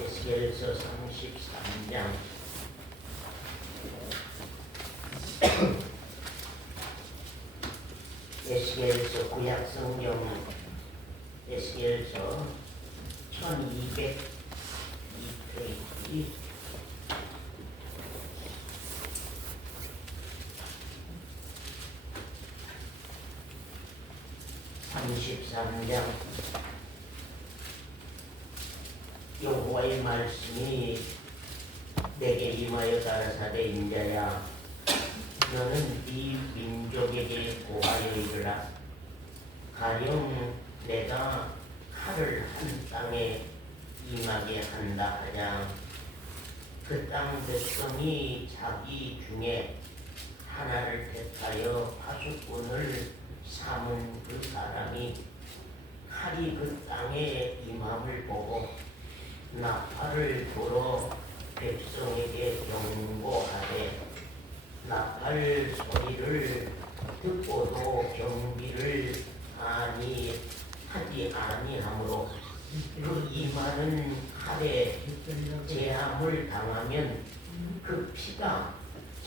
에스겔서 33장 에스겔서 구약성경 에스겔서 1202페이지 33장 여호와의 말씀이 내게 임하여 가라사대 인자야 너는 네 민족에게 고하여 이르라 가령 내가 칼을 한 땅에 임하게 한다 하자 그 땅 백성이 자기 중에 하나를 택하여 파수꾼을 삼은 그 사람이 칼이 그 땅에 임함을 보고 나팔을 불어 백성에게 경고하되 나팔 소리를 듣고도 경비를 하지 아니하므로 그 임하는 칼에 제함을 당하면 그 피가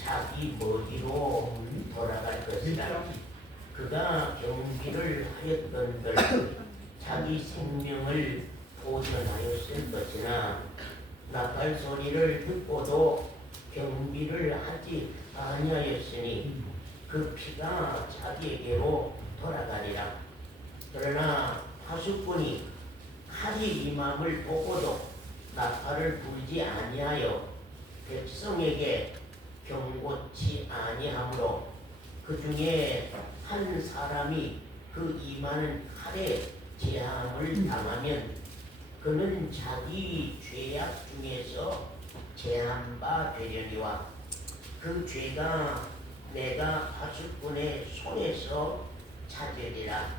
자기 머리로 돌아갈 것이다. 그가 경비를 하였던들 자기 생명을 보전하였을 것이나 나팔 소리를 듣고도 경비를 하지 아니하였으니 그 피가 자기에게로 돌아가리라. 그러나 파수꾼이 칼이 임함을 보고도 나팔을 불지 아니하여 백성에게 경고치 아니하므로 그 중에 한 사람이 그 임하는 칼에 제함을 당하면 그는 자기 죄악 중에서 제한 바 되려니와 그 죄가 내가 파수꾼의 손에서 찾으리라.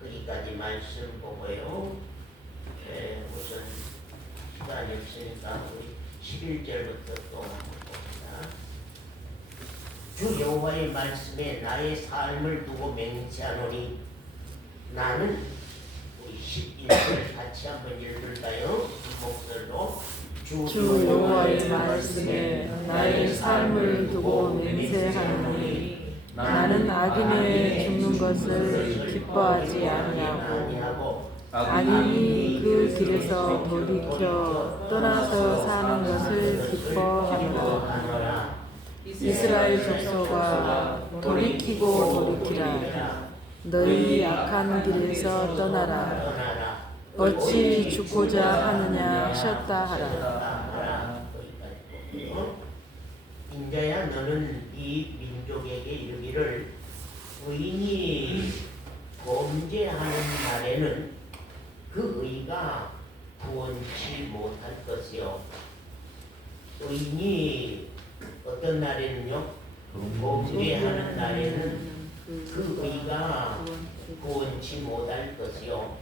거기까지 말씀 보고요. 우선 시간이 없으니까 우리 11절부터 또 한번 봅니다. 주 여호와의 말씀에 나의 삶을 두고 맹세하노니 나는 우리 11절 같이 한번 읽을까요? 목소리로 주 여호와의 말씀에 나의 삶을 두고 맹세하노니 나는 악인의 죽는 것을 기뻐하지 아니하고 악인이 그 길에서 돌이켜 떠나서 사는 것을 기뻐하노라. 이스라엘 족속아 돌이키고 돌이키라. 너희 악한 길에서 떠나라. 어찌 죽고자 하느냐 하셨다 하라. 인자야 너는 이 민족에게 이르기를 의인이 범죄하는 날에는 그 의가 구원치 못할 것이요 의인이 어떤 날에는요 범죄하는 날에는 그 의가 구원치 못할 것이요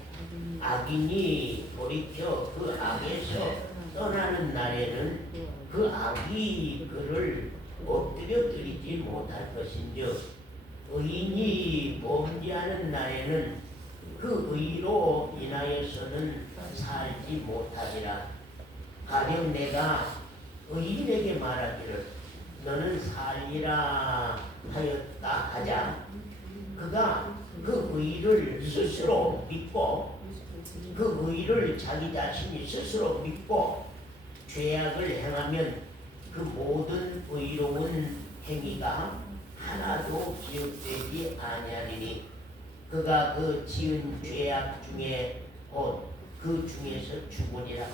악인이 돌이켜 그 악에서 떠나는 날에는 그 악이 그를 엎드려 드리지 못할 것인즉 의인이 범죄하는 날에는 그 의로 인하여서는 살지 못하리라. 가령 내가 의인에게 말하기를 너는 살리라 하였다 하자 그가 그 의를 스스로 믿고 그 의를 자기 자신이 스스로 믿고 죄악을 행하면 그 모든 의로운 행위가 하나도 기억되지 아니하리니 그가 그 지은 죄악 중에 그 중에서 죽으리라.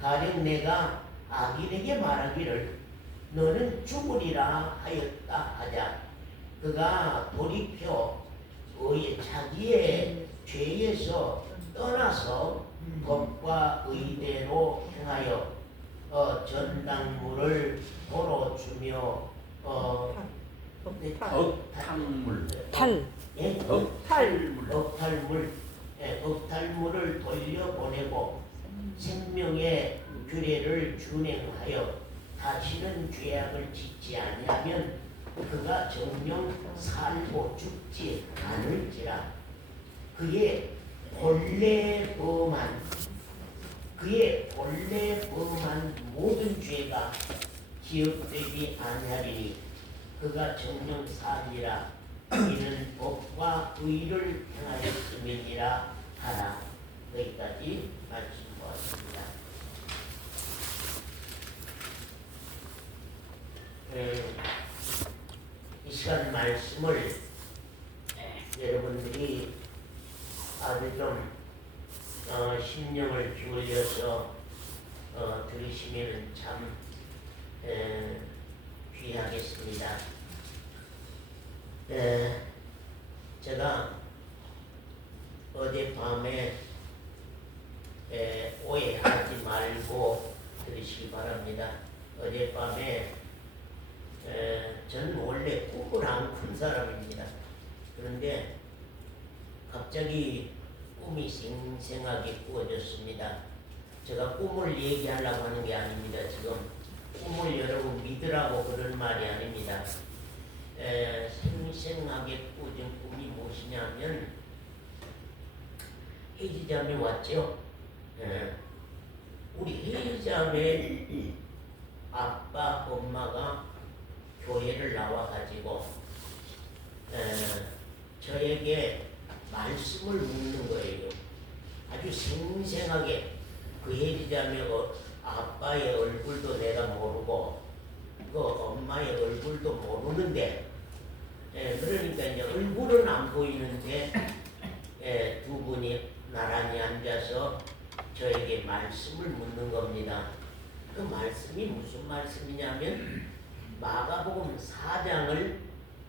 가령 내가 악인에게 말하기를 너는 죽으리라 하였다 하자 그가 돌이켜 자기의 죄에서 떠나서 법과 의대로 행하여 전당물을 도로 주며 억탈물을 돌려보내고 생명의 규례를 준행하여 다시는 죄악을 짓지 아니하면 그가 정녕 살고 죽지 않을지라. 그의 본래 범한 그의 본래 범한 모든 죄가 기억되지 아니하리니 그가 정령 사니라 이는 법과 의를 행하였음이니라 하라. 여기까지 말씀 보았습니다. 이 시간 말씀을 여러분들이 아주 좀 심령을 기울여서 들으시면 참 귀하겠습니다. 제가 어젯밤에 오해하지 말고 들으시기 바랍니다. 어젯밤에 저는 원래 꿈을 안 꾼 사람입니다. 그런데 갑자기 꿈이 생생하게 꾸어졌습니다. 제가 꿈을 얘기하려고 하는 게 아닙니다. 지금 꿈을 여러분 믿으라고 그런 말이 아닙니다. 생생하게 꾸어진 꿈이 무엇이냐면 혜지자매 왔죠. 우리 혜지자매 아빠 엄마가 교회를 나와가지고 저에게 말씀을 묻는 거예요. 아주 생생하게 그 혜지자매 아빠의 얼굴도 내가 모르고 그 엄마의 얼굴도 모르는데 그러니까 이제 얼굴은 안 보이는데 두 분이 나란히 앉아서 저에게 말씀을 묻는 겁니다. 그 말씀이 무슨 말씀이냐면 마가복음 4장을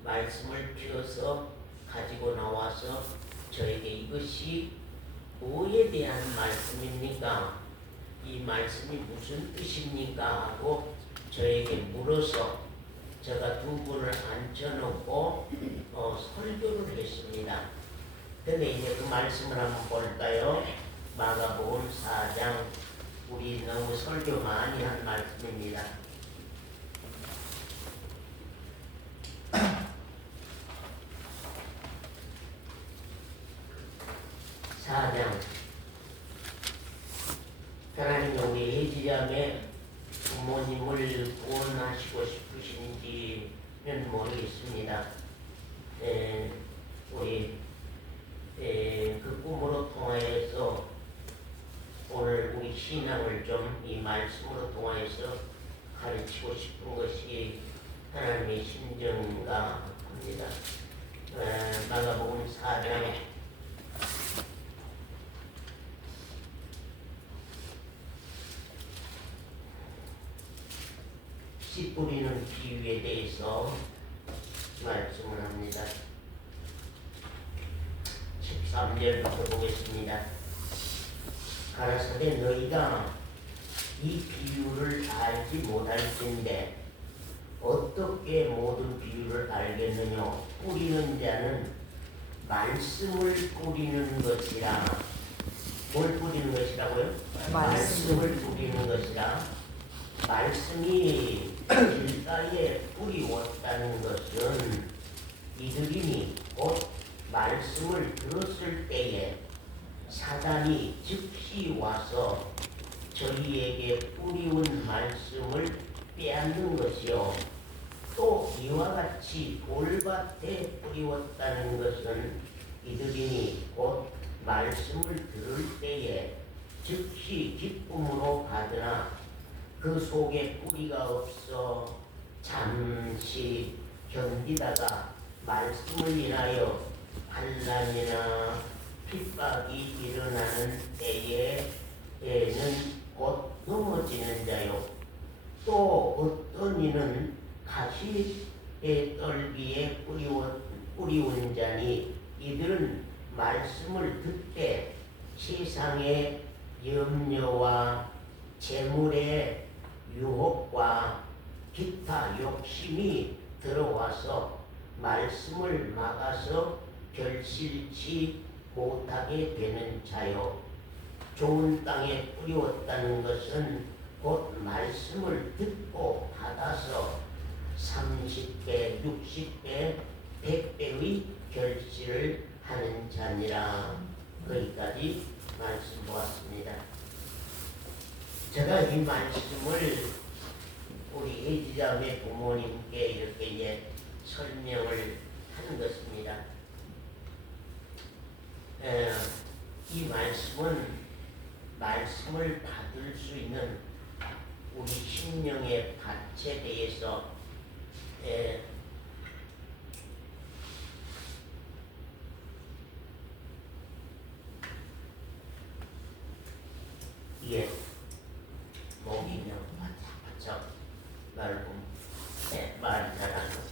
말씀을 펴서 가지고 나와서 저에게 이것이 뭐에 대한 말씀입니까? 이 말씀이 무슨 뜻입니까? 하고 저에게 물어서 제가 두 분을 앉혀놓고 설교를 했습니다. 근데 이제 그 말씀을 한번 볼까요? 마가복음 4장 우리 너무 설교 많이 한 말씀입니다. 4장 하나님 우리 혜지자매 부모님을 구원하시고 싶으신지는 모르겠습니다. 우리 그 꿈으로 통하여서 오늘 우리 신앙을 좀 이 말씀으로 통하여서 가르치고 싶은 것이 하나님의 심정인가 합니다. 마가복음 4장 10 뿌리는 비유에 대해서 말씀을 합니다. 13절부터 보겠습니다. 가라사대 너희가 이 비유를 알지 못할텐데 어떻게 모든 비유를 알겠느냐? 뿌리는 자는 말씀을 뿌리는 것이라. 뭘 뿌리는 것이라고요? 말씀을 뿌리는 것이라. 말씀이 길가에 뿌리웠다는 것은 이들이니 곧 말씀을 들었을 때에 사단이 즉시 와서 저희에게 뿌리운 말씀을 빼앗는 것이요. 또 이와 같이 돌밭에 뿌리웠다는 것은 이들이니 곧 말씀을 들을 때에 즉시 기쁨으로 가더나 그 속에 뿌리가 없어 잠시 견디다가 말씀을 인하여 환난이나 핍박이 일어나는 때에는 곧 넘어지는 자요. 또 어떤 이는 가시의 떨기에 뿌리운 자니 이들은 말씀을 듣되 세상의 염려와 재물의 유혹과 기타 욕심이 들어와서 말씀을 막아서 결실치 못하게 되는 자요. 좋은 땅에 뿌리웠다는 것은 곧 말씀을 듣고 받아서 30배, 60배, 100배의 결실을 하는 자니라. 거기까지 말씀 보았습니다. 제가 이 말씀을 우리 예지자매 부모님께 이렇게 이제 설명을 하는 것입니다. 이 말씀을 받을 수 있는 우리 심령의 밭에 대해서 예, 몸이 그냥 바짝바짝 말고 말이 잘 안 나요.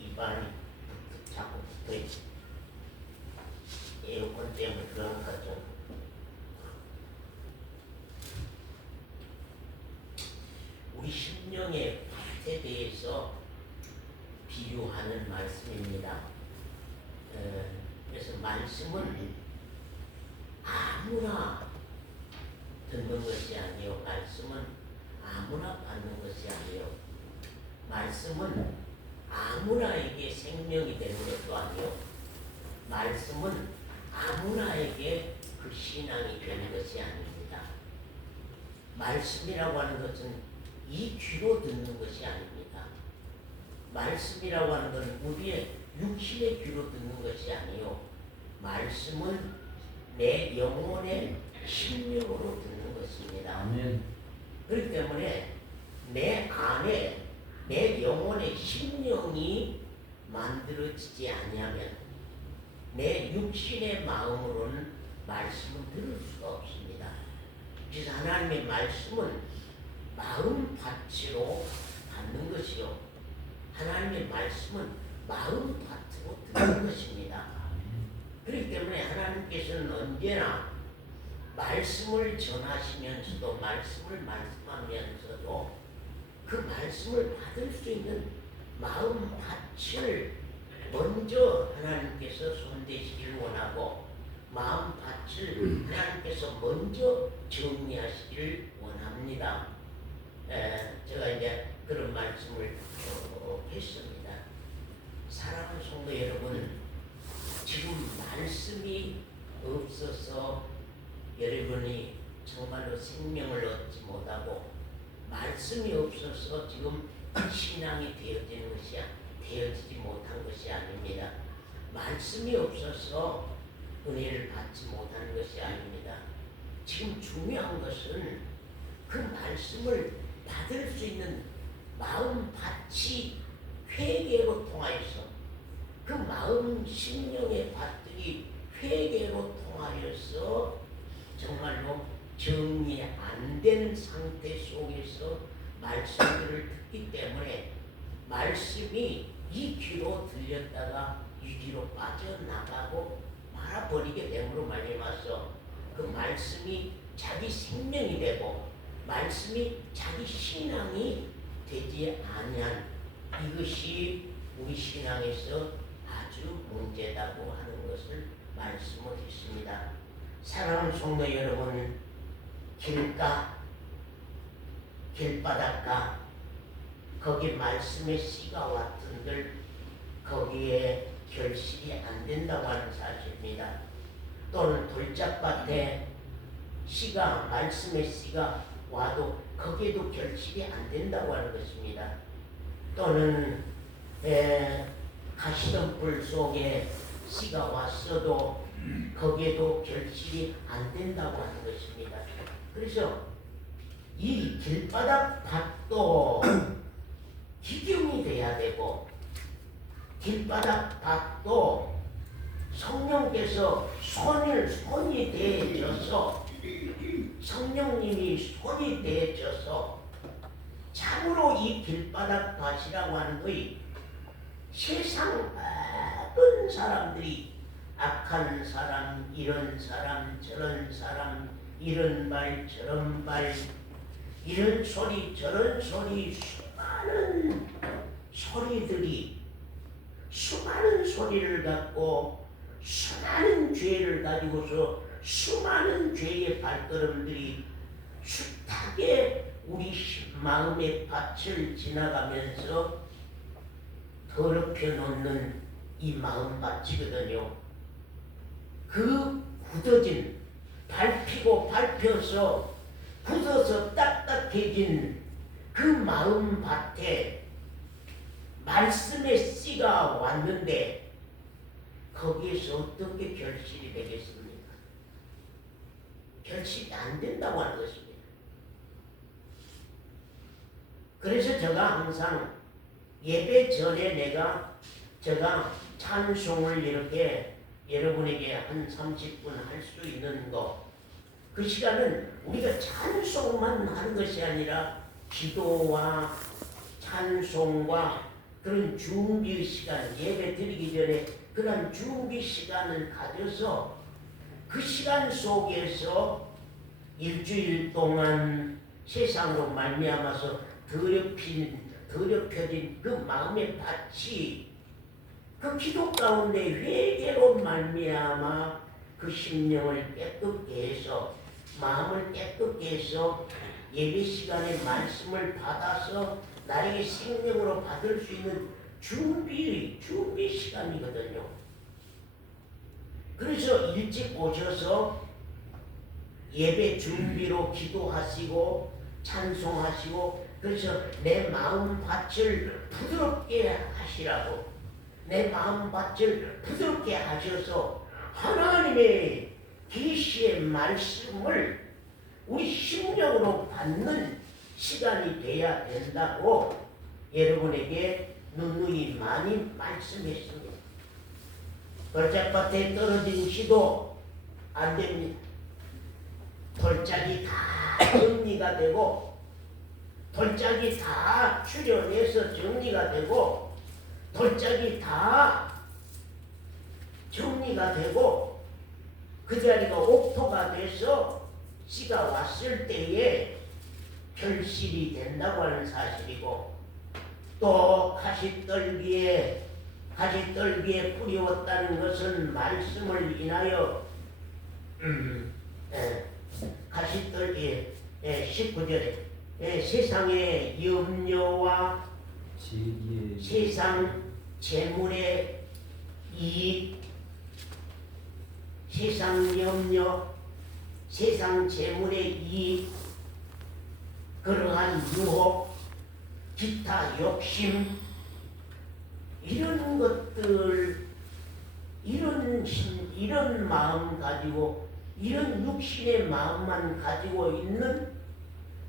입안이 자꾸 붙어있어. 에어컨 때문에 그런 거죠. 우리 심령의 밭에 대해서 비유하는 말씀입니다. 그래서 말씀은 아무나 듣는 것이 아니요, 말씀은 아무나 받는 것이 아니요, 말씀은 아무나에게 생명이 되는 것도 아니요, 말씀은 아무나에게 그 신앙이 되는 것이 아닙니다. 말씀이라고 하는 것은 이 귀로 듣는 것이 아닙니다. 말씀이라고 하는 것은 우리의 육신의 귀로 듣는 것이 아니요, 말씀은 내 영혼의 심령으로 듣는 것입니다. 아멘. 그렇기 때문에 내 안에 내 영혼의 심령이 만들어지지 아니하면 내 육신의 마음으로는 말씀을 들을 수가 없습니다. 그래서 하나님의 말씀은 마음 밭으로 받는 것이요, 하나님의 말씀은 마음 밭으로 듣는 것입니다. 그렇기 때문에 하나님께서는 언제나 말씀을 전하시면서도, 말씀을 말씀하면서도 그 말씀을 받을 수 있는 마음 밭을 먼저 하나님께서 손대시기를 원하고, 마음 밭을 하나님께서 먼저 정리하시기를 원합니다. 제가 이제 그런 말씀을 했습니다. 사랑하는 성도 여러분, 지금 말씀이 없어서 여러분이 정말로 생명을 얻지 못하고, 말씀이 없어서 지금 신앙이 되어지지 못한 것이 아닙니다. 말씀이 없어서 은혜를 받지 못하는 것이 아닙니다. 지금 중요한 것은 그 말씀을 받을 수 있는 마음 밭이 회개로 통하여서, 그 마음 심령의 밭들이 회개로 통하여서 정말로 정리 안 된 상태 속에서 말씀들을 듣기 때문에 말씀이 이 귀로 들렸다가 이 귀로 빠져나가고 말아버리게 됨으로 말미암아서 그 말씀이 자기 생명이 되고 말씀이 자기 신앙이 되지 아니한, 이것이 우리 신앙에서 아주 문제다고 하는 것을 말씀을 했습니다. 사랑하는 성도 여러분, 길바닥가 거기 말씀의 씨가 왔던들 거기에 결실이 안 된다고 하는 사실입니다. 또는 돌짝밭에 씨가, 말씀의 씨가 와도 거기에도 결실이 안 된다고 하는 것입니다. 또는 가시덤불 속에 씨가 왔어도 거기에도 결실이 안 된다고 하는 것입니다. 그래서 이 길바닥 밭도 기경이 돼야 되고, 길바닥 밭도 성령께서 손이 대해져서, 성령님이 손이 대해져서 참으로 이 길바닥 밭이라고 하는 것이 세상 모든 사람들이, 악한 사람, 이런 사람, 저런 사람, 이런 말, 저런 말, 이런 소리, 저런 소리, 수많은 소리들이, 수많은 소리를 갖고 수많은 죄를 가지고서 수많은 죄의 발걸음들이 숱하게 우리 마음의 밭을 지나가면서 더럽혀 놓는 이 마음밭이거든요. 그 굳어진 밟히고 밟혀서 굳어서 딱딱해진 그 마음밭에 말씀의 씨가 왔는데 거기에서 어떻게 결실이 되겠습니까? 결실이 안 된다고 하는 것입니다. 그래서 제가 항상 예배 전에 제가 찬송을 이렇게 여러분에게 한 30분 할 수 있는 거, 그 시간은 우리가 찬송만 하는 것이 아니라 기도와 찬송과 그런 준비 시간, 예배 드리기 전에 그런 준비 시간을 가져서 그 시간 속에서 일주일 동안 세상으로 말미암아서 더럽혀진 그 마음의 밭이 그 기도 가운데 회개로 말미암아 그 심령을 깨끗게 해서 마음을 깨끗게 해서 예배 시간에 말씀을 받아서 나에게 생명으로 받을 수 있는 준비 시간이거든요. 그래서 일찍 오셔서 예배 준비로 기도하시고 찬송하시고, 그래서 내 마음밭을 부드럽게 하시라고, 내 마음밭을 부드럽게 하셔서 하나님의 계시의 말씀을 우리 심령으로 받는 시간이 돼야 된다고 여러분에게 누누이 많이 말씀했습니다. 돌짝밭에 떨어진 시도 안 됩니다. 돌짝이 다 정리가 되고, 돌짝이 다 출현해서 정리가 되고, 돌짝이 다 정리가 되고, 그 자리가 옥토가 돼서 씨가 왔을 때에 결실이 된다고 하는 사실이고, 또 가시떨기에 뿌리웠다는 것은 말씀을 인하여 가시떨기에 19절에 세상의 염려와 세상 재물의 이익, 세상 염려, 세상 재물의 이익, 그러한 유혹, 기타 욕심, 이런 것들, 이런 마음 가지고, 이런 육신의 마음만 가지고 있는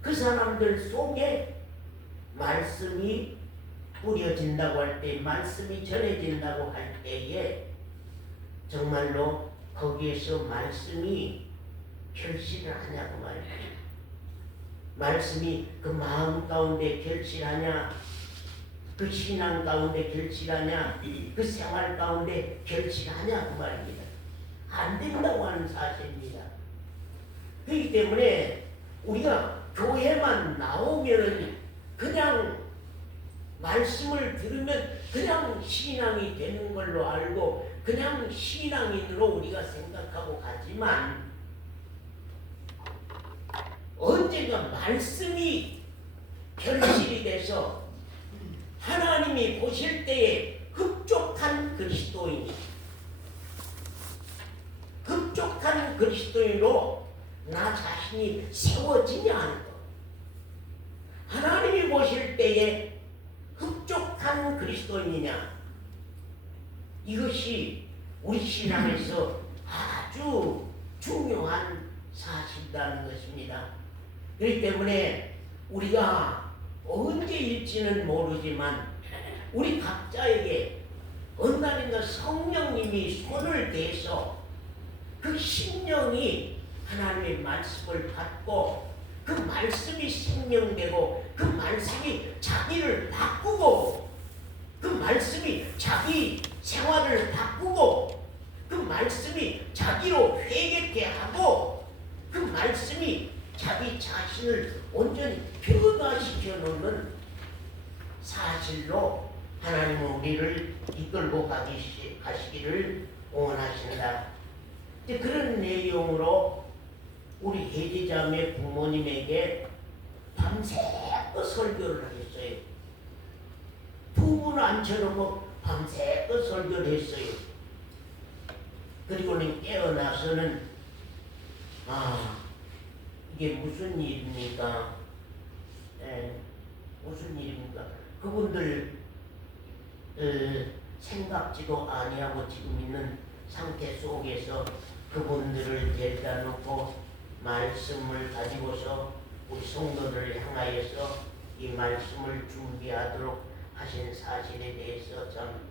그 사람들 속에 말씀이 뿌려진다고 할 때, 말씀이 전해진다고 할 때에 정말로 거기에서 말씀이 결실을 하냐고 말이에요. 말씀이 그 마음 가운데 결실하냐, 그 신앙 가운데 결실하냐, 그 생활 가운데 결실하냐고 말입니다. 안 된다고 하는 사실입니다. 그렇기 때문에 우리가 교회만 나오면 그냥 말씀을 들으면 그냥 신앙이 되는 걸로 알고 그냥 신앙인으로 우리가 생각하고 가지만, 언젠가 말씀이 결실이 돼서 하나님이 보실 때에 흡족한 그리스도인으로 나 자신이 세워지냐 하는 것. 하나님이 보실 때에 흡족한 그리스도인이냐, 이것이 우리 신앙에서 아주 중요한 사실이라는 것입니다. 그렇기 때문에 우리가 언제일지는 모르지만 우리 각자에게 언젠가 성령님이 손을 대서 그 심령이 하나님의 말씀을 받고 그 말씀이 생명되고 그 말씀이 자기를 바꾸고 그 말씀이 자기 생활을 바꾸고 그 말씀이 자기로 회개케 하고 그 말씀이 자기 자신을 온전히 변화시켜 놓는 사실로 하나님은 우리를 이끌고 가시기를 원하신다. 그런 내용으로 우리 혜지자매 부모님에게 밤새껏 설교를 하셨어요. 두 분 앉혀놓고 밤새껏 설교를 했어요. 그리고는 깨어나서는 이게 무슨 일입니까? 무슨 일입니까? 그분들 생각지도 아니하고 지금 있는 상태 속에서 그분들을 데려다 놓고 말씀을 가지고서 우리 성도들을 향하여서 이 말씀을 준비하도록 하신 사실에 대해서 참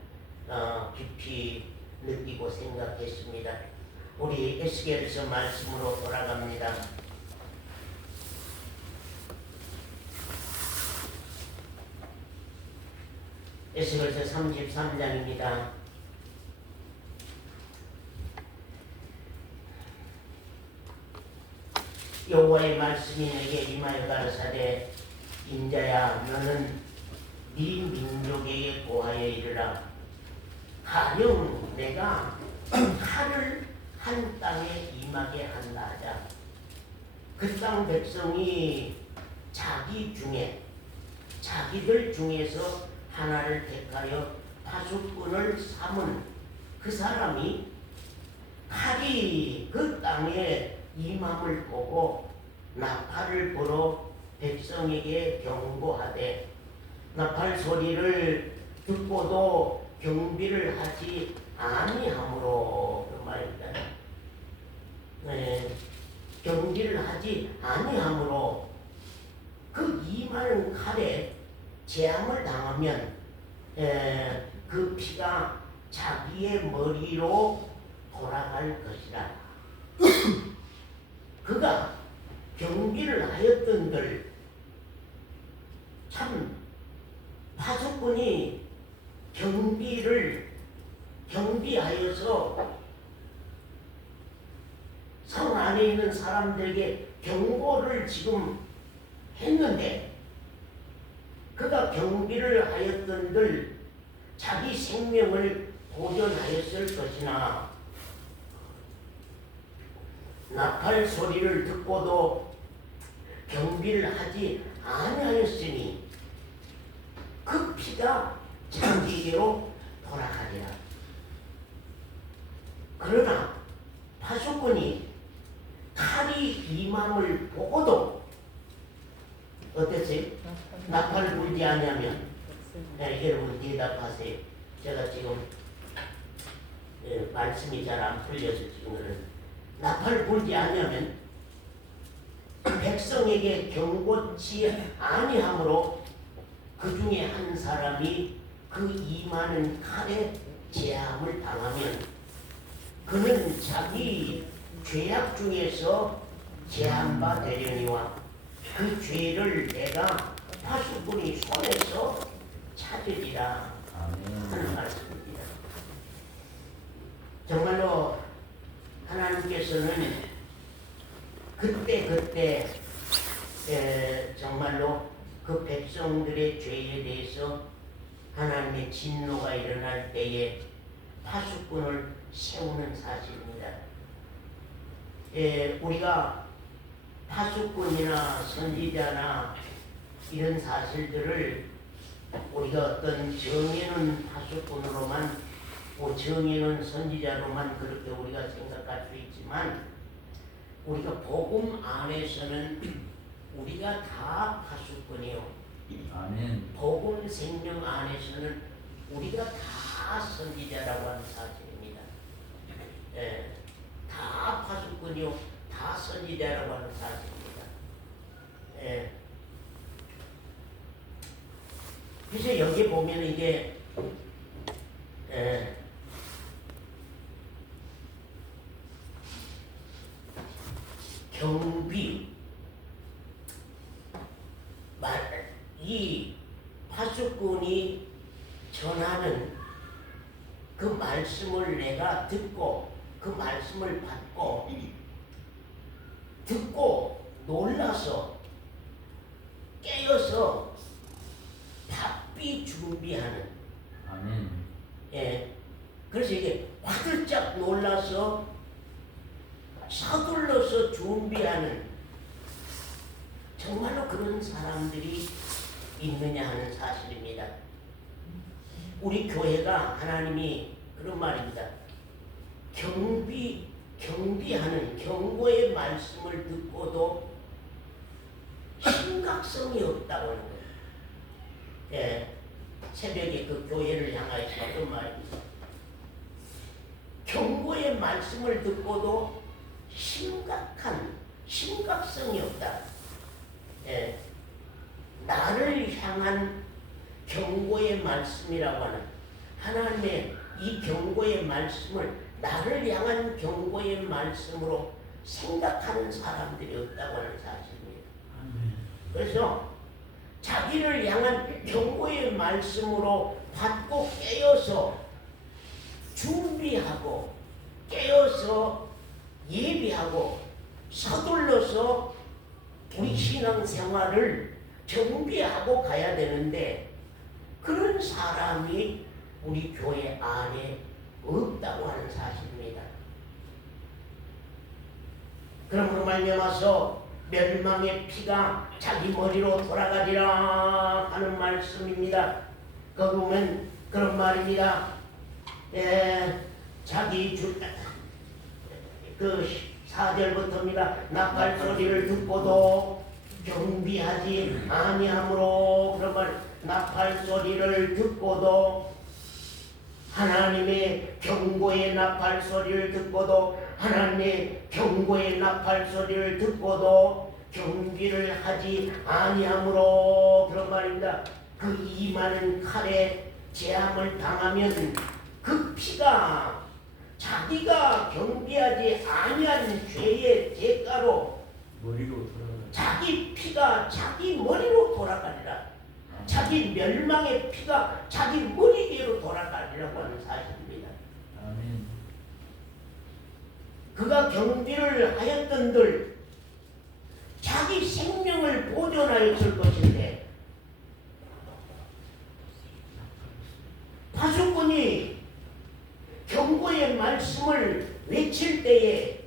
깊이 느끼고 생각했습니다. 우리 에스겔서 말씀으로 돌아갑니다. 에스겔서 33장입니다. 여호와의 말씀이 내게 임하여 가라사대 인자야 너는 네 민족에게 고하여 이르라. 가령 내가 칼을 한 땅에 임하게 한다 하자. 그 땅 백성이 자기들 중에서 하나를 택하여 파수꾼을 삼은 그 사람이 칼이 그 땅에 임함을 보고 나팔을 불어 백성에게 경고하되 나팔 소리를 듣고도 경비를 하지 아니하므로 그 말입니다. 경비를 하지 아니하므로 그 임하는 칼에 재앙을 당하면 그 피가 자기의 머리로 돌아갈 것이라. 그가 경비를 하였던들 참 파수꾼이 경비하여서 성 안에 있는 사람들에게 경고를 지금 했는데 그가 경비를 하였던들 자기 생명을 보존하였을 것이나 나팔 소리를 듣고도 경비를 하지 아니하였으니 그 피가 자기에게로 돌아가리라. 그러나 파수꾼이 칼이 임함을 보고도 어땠어요? 나팔을 불지 아니하면 여러분 대답하세요. 제가 지금 말씀이 잘 안 풀려서 지금은 나팔을 불지 아니하면 백성에게 경고치 아니하므로 그 중에 한 사람이 그 임하는 칼에 재앙을 당하면 그는 자기 죄악 중에서 제한바 되려니와 그 죄를 내가 파수꾼이 손에서 찾으리라 하는 말씀입니다. 정말로 하나님께서는 그때 정말로 그 백성들의 죄에 대해서 하나님의 진노가 일어날 때에 파수꾼을 세우는 사실입니다. 우리가 파수꾼이나 선지자나 이런 사실들을 우리가 어떤 정의는 파수꾼으로만 정의는 선지자로만 그렇게 우리가 생각할 수 있지만 우리가 복음 안에서는 우리가 다 파수꾼이요. 아멘. 복음 생명 안에서는 우리가 다 선지자라고 하는 사실입니다. 다 파수꾼이요, 다 선지자라고 하는 사실입니다. 그래서 여기 보면 이게 경비 이 파수꾼이 전하는 그 말씀을 내가 듣고 그 말씀을 듣고 놀라서 깨어서 바삐 준비하는. 아멘. 그래서 이게 화들짝 놀라서 서둘러서 준비하는 정말로 그런 사람들이 있느냐 하는 사실입니다. 우리 교회가 하나님이 그런 말입니다. 경비하는 경고의 말씀을 듣고도 심각성이 없다고 하는 거예요. 예, 새벽에 그 교회를 향하여 어떤 말입니다. 경고의 말씀을 듣고도 심각성이 없다. 예, 나를 향한 경고의 말씀이라고 하는 하나님의 이 경고의 말씀을 나를 향한 경고의 말씀으로 생각하는 사람들이 없다고 하는 사실입니다. 그래서 자기를 향한 경고의 말씀으로 받고 깨어서 준비하고 깨어서 예비하고 서둘러서 우리 신앙생활을 정비하고 가야 되는데 그런 사람이 우리 교회 안에 없다고 하는 사실입니다. 그러므로 말미암아서 멸망의 피가 자기 머리로 돌아가리라 하는 말씀입니다. 거기 보면 그런 말입니다. 자기 그 4절부터입니다. 나팔 소리를 듣고도 경비하지 아니하므로 그런 말. 나팔 소리를 듣고도 하나님의 경고의 나팔 소리를 듣고도 하나님의 경고의 나팔 소리를 듣고도 경비를 하지 아니하므로 그런 말입니다. 그 이 많은 칼에 재앙을 당하면 그 피가 자기가 경비하지 아니한 죄의 대가로 머리로 돌아가. 자기 피가 자기 머리로 돌아가리라. 자기 멸망의 피가 자기 머리 위로 돌아가리라고 하는 사실입니다. 아멘. 그가 경비를 하였던들 자기 생명을 보존하였을 것인데 파수꾼이 경고의 말씀을 외칠 때에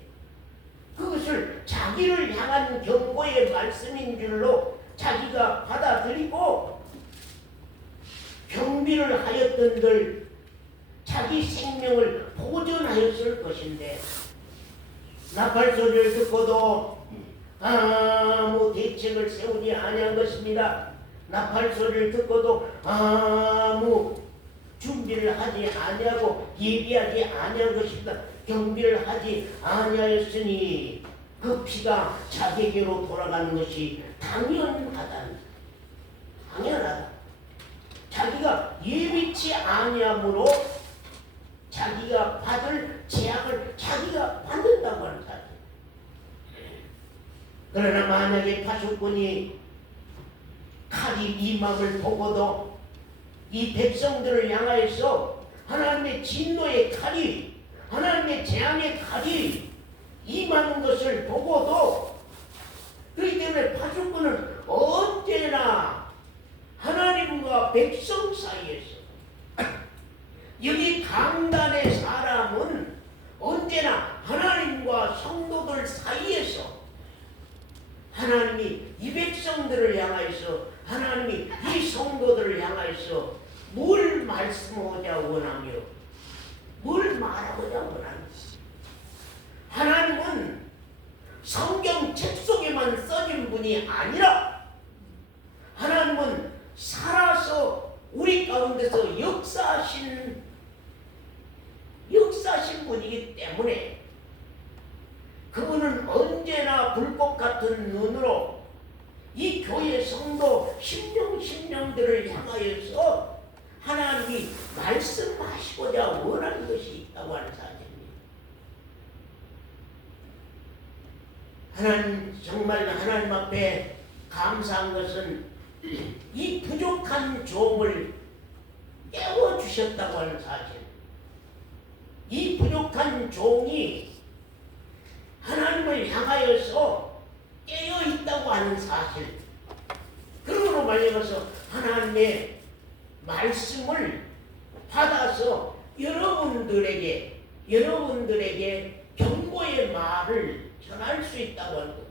그것을 자기를 향한 경고의 말씀인 줄로 자기가 받아들이고 경비를 하였던들 자기 생명을 보존하였을 것인데 나팔 소리를 듣고도 아무 대책을 세우지 아니한 것입니다. 나팔 소리를 듣고도 아무 준비를 하지 아니하고 예비하지 아니한 것입니다. 경비를 하지 아니하였으니 그 피가 자기에게로 돌아가는 것이 당연하다. 자기가 예비치 아니함으로 자기가 받을 재앙을 자기가 받는다고 하는 사실. 그러나 만약에 파수꾼이 칼이 임함을 보고도 이 백성들을 향하여서 하나님의 진노의 칼이 하나님의 재앙의 칼이 임하는 것을 보고도 그렇기 때문에 파수꾼은 언제나 하나님과 백성 사이에서 여기 강단의 사람은 언제나 하나님과 성도들 사이에서 하나님이 이 백성들을 향하여서 하나님이 이 성도들을 향하여서 뭘 말씀하고자 원하며 뭘 말하고자 원하는지 하나님은 성경책 속에만 써진 분이 아니라 하나님은 살아서 우리 가운데서 역사하신 분이기 때문에 그분은 언제나 불꽃 같은 눈으로 이 교회 성도 심령들을 향하여서 하나님이 말씀하시고자 원하는 것이 있다고 하는 사실입니다. 정말 하나님 앞에 감사한 것은 이 부족한 종을 깨워주셨다고 하는 사실. 이 부족한 종이 하나님을 향하여서 깨어있다고 하는 사실. 그러므로 말미암아서 하나님의 말씀을 받아서 여러분들에게 경고의 말을 전할 수 있다고 하는 것.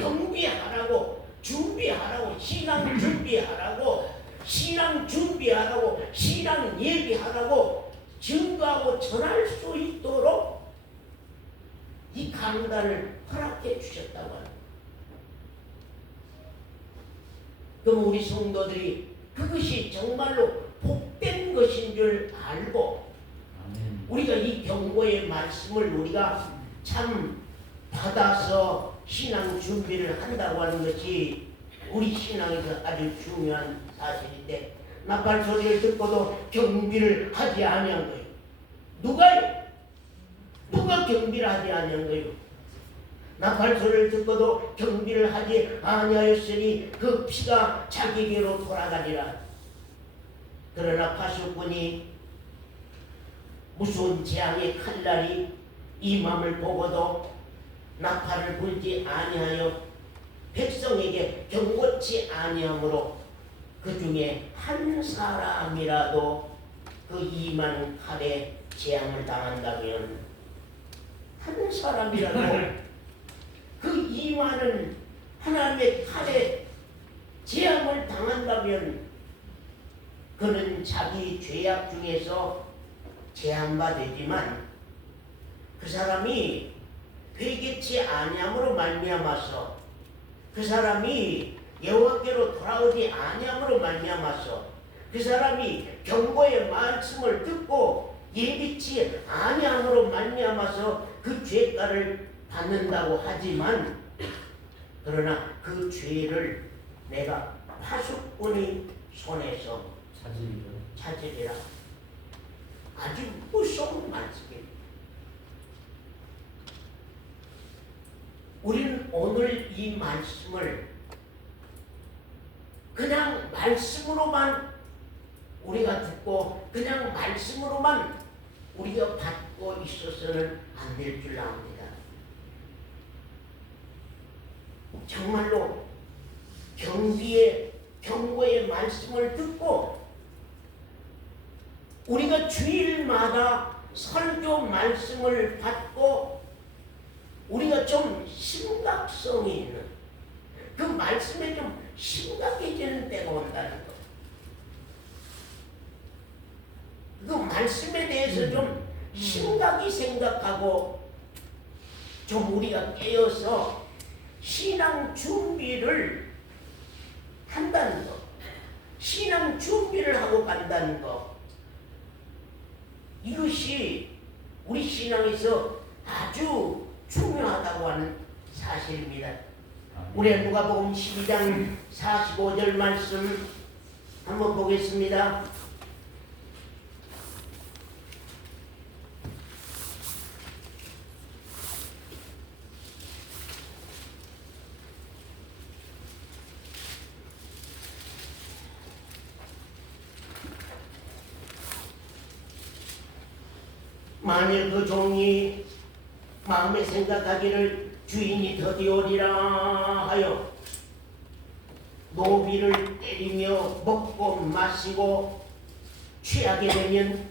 경비하라고 준비하라고 신앙 준비하라고 신앙 준비하라고, 신앙 예비하라고 증거하고 전할 수 있도록 이 강단을 허락해 주셨다고 합니다. 그럼 우리 성도들이 그것이 정말로 복된 것인 줄 알고 아멘. 우리가 이 경고의 말씀을 우리가 참 받아서 신앙 준비를 한다고 하는 것이 우리 신앙에서 아주 중요한 사실인데, 나팔 소리를 듣고도 경비를 하지 아니한 거예요. 누가요? 누가 경비를 하지 아니한 거예요? 나팔 소리를 듣고도 경비를 하지 아니하였으니 그 피가 자기에게로 돌아가리라. 그러나 파수꾼이 무서운 재앙의 칼날이 임함을 보고도 나팔을 불지 아니하여 백성에게 경고치 아니하므로 그 중에 한 사람이라도 그 임한 칼에 재앙을 당한다면, 한 사람이라도 그 임하는 하나님의 칼에 재앙을 당한다면 그는 자기 죄악 중에서 제한받지만 그 사람이 회개치 아니함으로 말미암아서, 그 사람이 여호와께로 돌아오지 아니함으로 말미암아서, 그 사람이 경고의 말씀을 듣고 예비치 아니함으로 말미암아서 그 죄가를 받는다고 하지만, 그러나 그 죄를 내가 파수꾼의 손에서 찾으리라. 아주 무서운 말씀입니다. 우리는 오늘 이 말씀을 그냥 말씀으로만 우리가 듣고 그냥 말씀으로만 우리가 받고 있어서는 안 될 줄 압니다. 정말로 경고의 말씀을 듣고 우리가 주일마다 설교 말씀을 받고 우리가 좀 심각성이 있는, 그 말씀에 좀 심각해지는 때가 온다는 것. 그 말씀에 대해서 좀 심각히 생각하고 좀 우리가 깨어서 신앙 준비를 한다는 것, 신앙 준비를 하고 간다는 것, 이것이 우리 신앙에서 아주 중요하다고 하는 사실입니다. 우리 누가복음 12장 45절 말씀 한번 보겠습니다. 만일 그 종이 마음에 생각하기를 주인이 드디어 오리라 하여 노비를 때리며 먹고 마시고 취하게 되면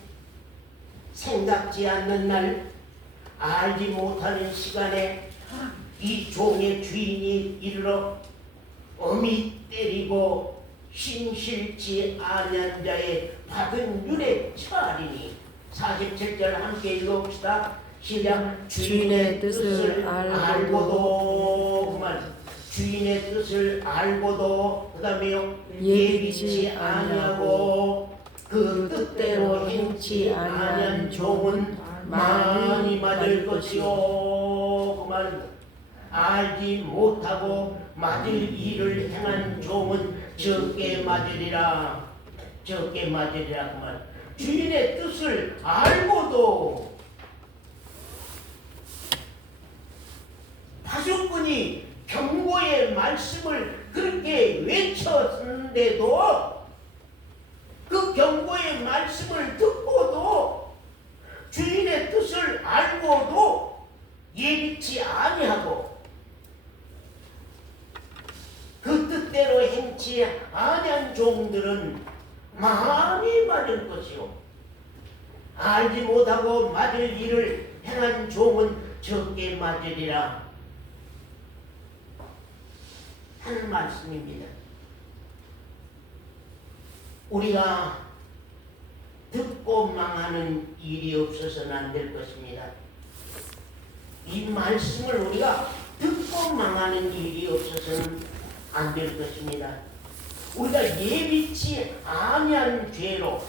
생각지 않는 날, 알지 못하는 시간에 이 종의 주인이 이르러 엄히 때리고 심실치 아니한 자의 받은 윤에 처하리니. 47절 함께 읽어봅시다. 시작. 주인의 뜻을 알고도, 그만, 주인의 뜻을 알고도, 그 다음에요, 예비치 아니하고 그 뜻대로 행치 아니한 종은 많이 맞을 것이요. 그만, 알지 못하고 맞을 일을 행한 종은 적게 맞으리라. 적게 맞으리라. 그만. 주인의 뜻을 알고도 파수꾼이 경고의 말씀을 그렇게 외쳤는데도, 그 경고의 말씀을 듣고도 주인의 뜻을 알고도 예비치 아니하고 그 뜻대로 행치 아니한 종들은 많이 맞을 것이요, 알지 못하고 맞을 일을 행한 종은 적게 맞으리라 하는 말씀입니다. 우리가 듣고 망하는 일이 없어서는 안 될 것입니다. 이 말씀을 우리가 듣고 망하는 일이 없어서는 안 될 것입니다. 우리가 예비치 아니한 죄로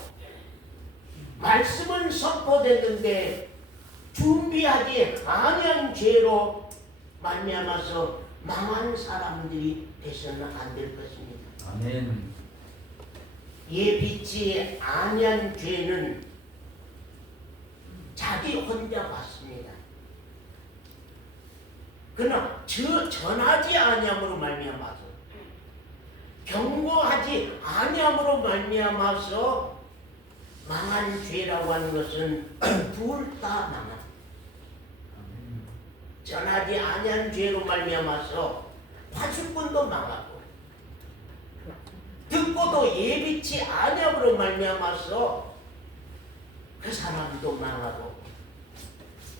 말씀은 선포됐는데 준비하지 아니한 죄로 말미암아서 망한 사람들이 되서는 안 될 것입니다. 아멘. 예비치 아니한 죄는 자기 혼자 받습니다. 그러나 전하지 아니함으로 말미암아서 경고하지 아니함으로 말미암아서 망한 죄라고 하는 것은 둘 다 망한. 아멘. 전하지 아니한 죄로 말미암아서 파수꾼도 망하고 듣고도 예비치 아니함으로 말미암아서 그 사람도 망하고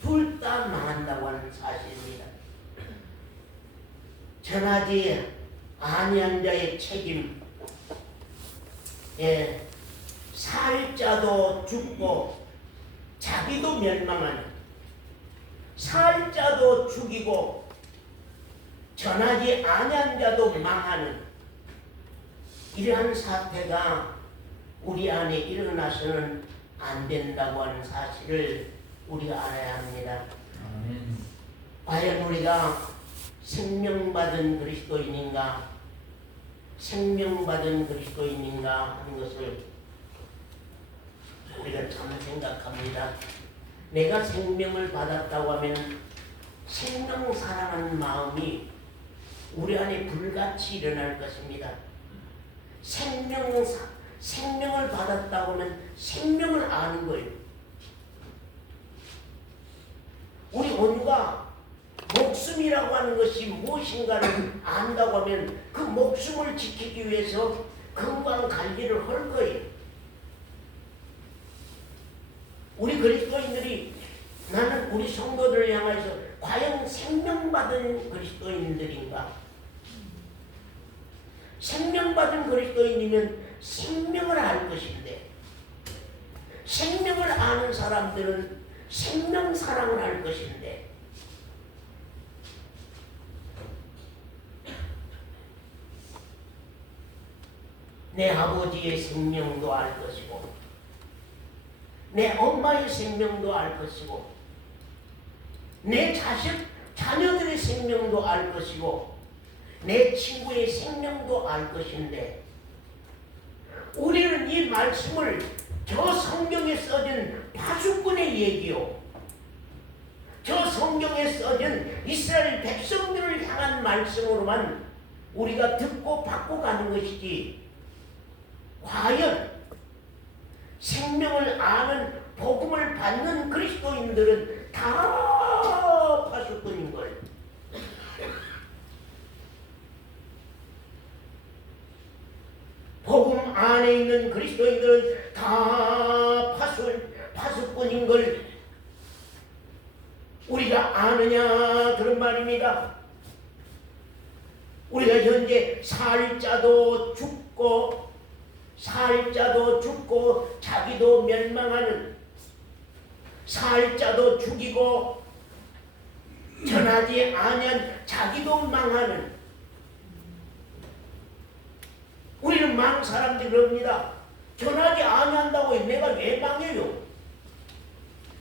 둘 다 망한다고 하는 사실입니다. 전하지 아니한 자의 책임, 살자도 죽고 자기도 멸망하는, 살자도 죽이고 전하지 아니한 자도 망하는 이러한 사태가 우리 안에 일어나서는 안 된다고 하는 사실을 우리가 알아야 합니다. 아멘. 과연 우리가 생명받은 그리스도인인가, 생명받은 그리스도인인가 하는 것을 우리가 참 생각합니다. 내가 생명을 받았다고 하면 생명 사랑하는 마음이 우리 안에 불같이 일어날 것입니다. 생명을 받았다고 하면 생명을 아는 거예요. 우리 온유가 목숨이라고 하는 것이 무엇인가를 안다고 하면 그 목숨을 지키기 위해서 건강관리를 할 거예요. 우리 그리스도인들이, 나는 우리 성도들을 향해서 과연 생명받은 그리스도인들인가? 생명받은 그리스도인이면 생명을 알 것인데, 생명을 아는 사람들은 생명 사랑을 할 것인데, 내 아버지의 생명도 알 것이고 내 엄마의 생명도 알 것이고 내 자녀들의 생명도 알 것이고 내 친구의 생명도 알 것인데, 우리는 이 말씀을 저 성경에 써진 파수꾼의 얘기요, 저 성경에 써진 이스라엘 백성들을 향한 말씀으로만 우리가 듣고 받고 가는 것이지, 과연 생명을 아는 복음을 받는 그리스도인들은 다 파수꾼인걸. 복음 안에 있는 그리스도인들은 다 파수꾼인걸 우리가 아느냐, 그런 말입니다. 우리가 현재 살자도 죽고 자기도 멸망하는, 살자도 죽이고 전하지 아니한 자기도 망하는, 우리는 망 사람들이 그럽니다. 전하지 아니한다고 내가 왜 망해요?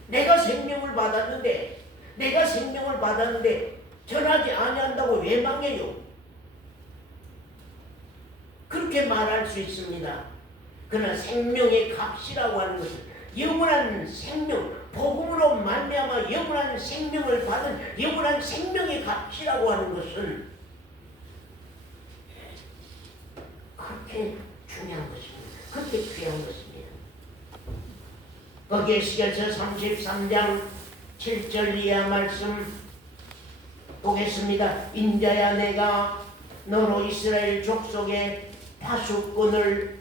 내가 생명을 받았는데 전하지 아니한다고 왜 망해요? 그렇게 말할 수 있습니다. 그러나 생명의 값이라고 하는 것은 영원한 생명, 복음으로 말미암아 영원한 생명을 받은 영원한 생명의 값이라고 하는 것은 그렇게 중요한 것입니다. 그렇게 귀한 것입니다. 거기에 시계서 33장 7절 이하 말씀 보겠습니다. 인자야, 내가 너로 이스라엘 족속의 파수꾼을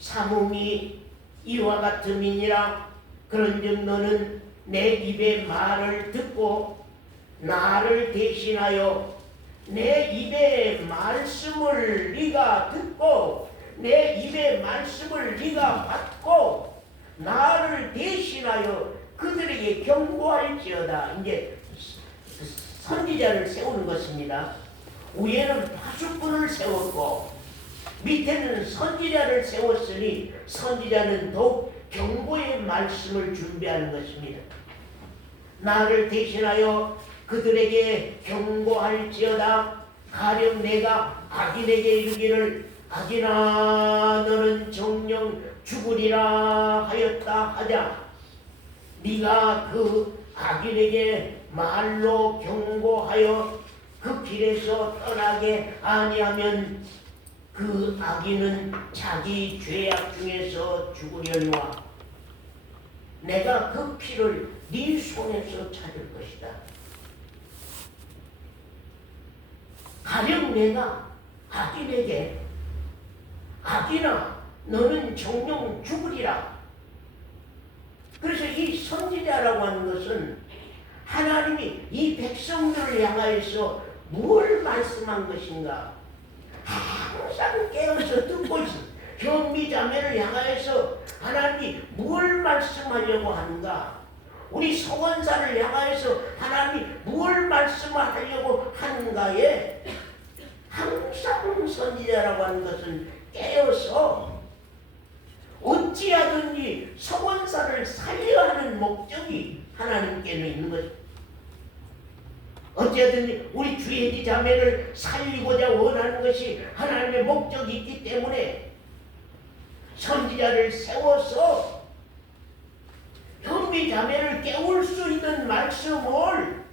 삼음이 이와 같음이니라. 그런즉 너는 내 입의 말을 듣고 나를 대신하여 내 입의 말씀을 네가 듣고 내 입의 말씀을 네가 받고 나를 대신하여 그들에게 경고할지어다. 이제 선지자를 세우는 것입니다. 위에는 파수꾼을 세웠고 밑에는 선지자를 세웠으니 선지자는 더욱 경고의 말씀을 준비하는 것입니다. 나를 대신하여 그들에게 경고할지어다. 가령 내가 악인에게 이르기를 악인아 너는 정녕 죽으리라 하였다 하자 네가 그 악인에게 말로 경고하여 그 길에서 떠나게 아니하면 그 악인은 자기 죄악 중에서 죽으려니와 내가 그 피를 네 손에서 찾을 것이다. 가령 내가 악인에게 악인아 너는 정녕 죽으리라. 그래서 이 선지자라고 하는 것은 하나님이 이 백성들을 향하여서 뭘 말씀한 것인가 항상 깨어서 듣고 있습니다. 현미자매를 향하여서 하나님이 뭘 말씀하려고 하는가, 우리 서원사를 향하여서 하나님이 뭘 말씀하려고 하는가에 항상 선지자라고 하는 것은 깨어서 어찌하든지 서원사를 살려야 하는 목적이 하나님께는 있는 것입니다. 어찌하든지 우리 주혜지 자매를 살리고자 원하는 것이 하나님의 목적이 있기 때문에 선지자를 세워서 현미 자매를 깨울 수 있는 말씀을,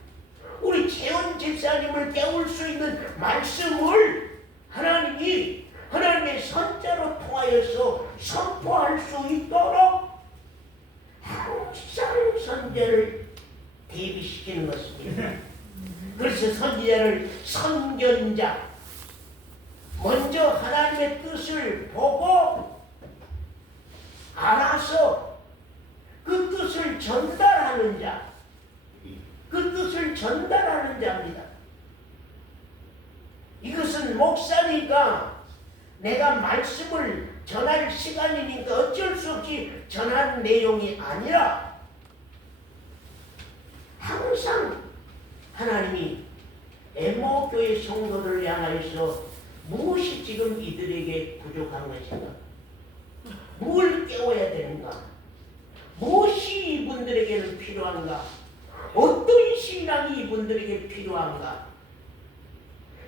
우리 재원 집사님을 깨울 수 있는 말씀을 하나님이 하나님의 선자로 통하여서 선포할 수 있도록 항상 선지자를 대비시키는 것입니다. 그래서 선지자를 선견자, 먼저 하나님의 뜻을 보고 알아서 그 뜻을 전달하는 자, 그 뜻을 전달하는 자입니다. 이것은 목사니까 내가 말씀을 전할 시간이니까 어쩔 수 없이 전하는 내용이 아니라 항상 하나님이 에모교회 성도를 향하여서 무엇이 지금 이들에게 부족한 것인가, 뭘 깨워야 되는가, 무엇이 이분들에게는 필요한가, 어떤 신앙이 이분들에게 필요한가.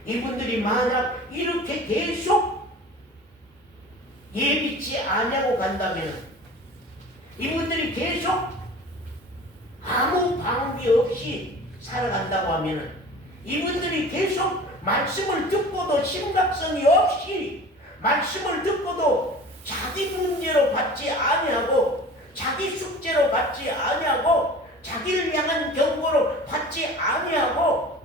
이분들이 만약 이렇게 계속 예비치 아니하고 간다면, 이분들이 계속 아무 방비 없이 살아간다고 하면, 이분들이 계속 말씀을 듣고도 심각성이 없이 말씀을 듣고도 자기 문제로 받지 아니하고 자기 숙제로 받지 아니하고 자기를 향한 경고로 받지 아니하고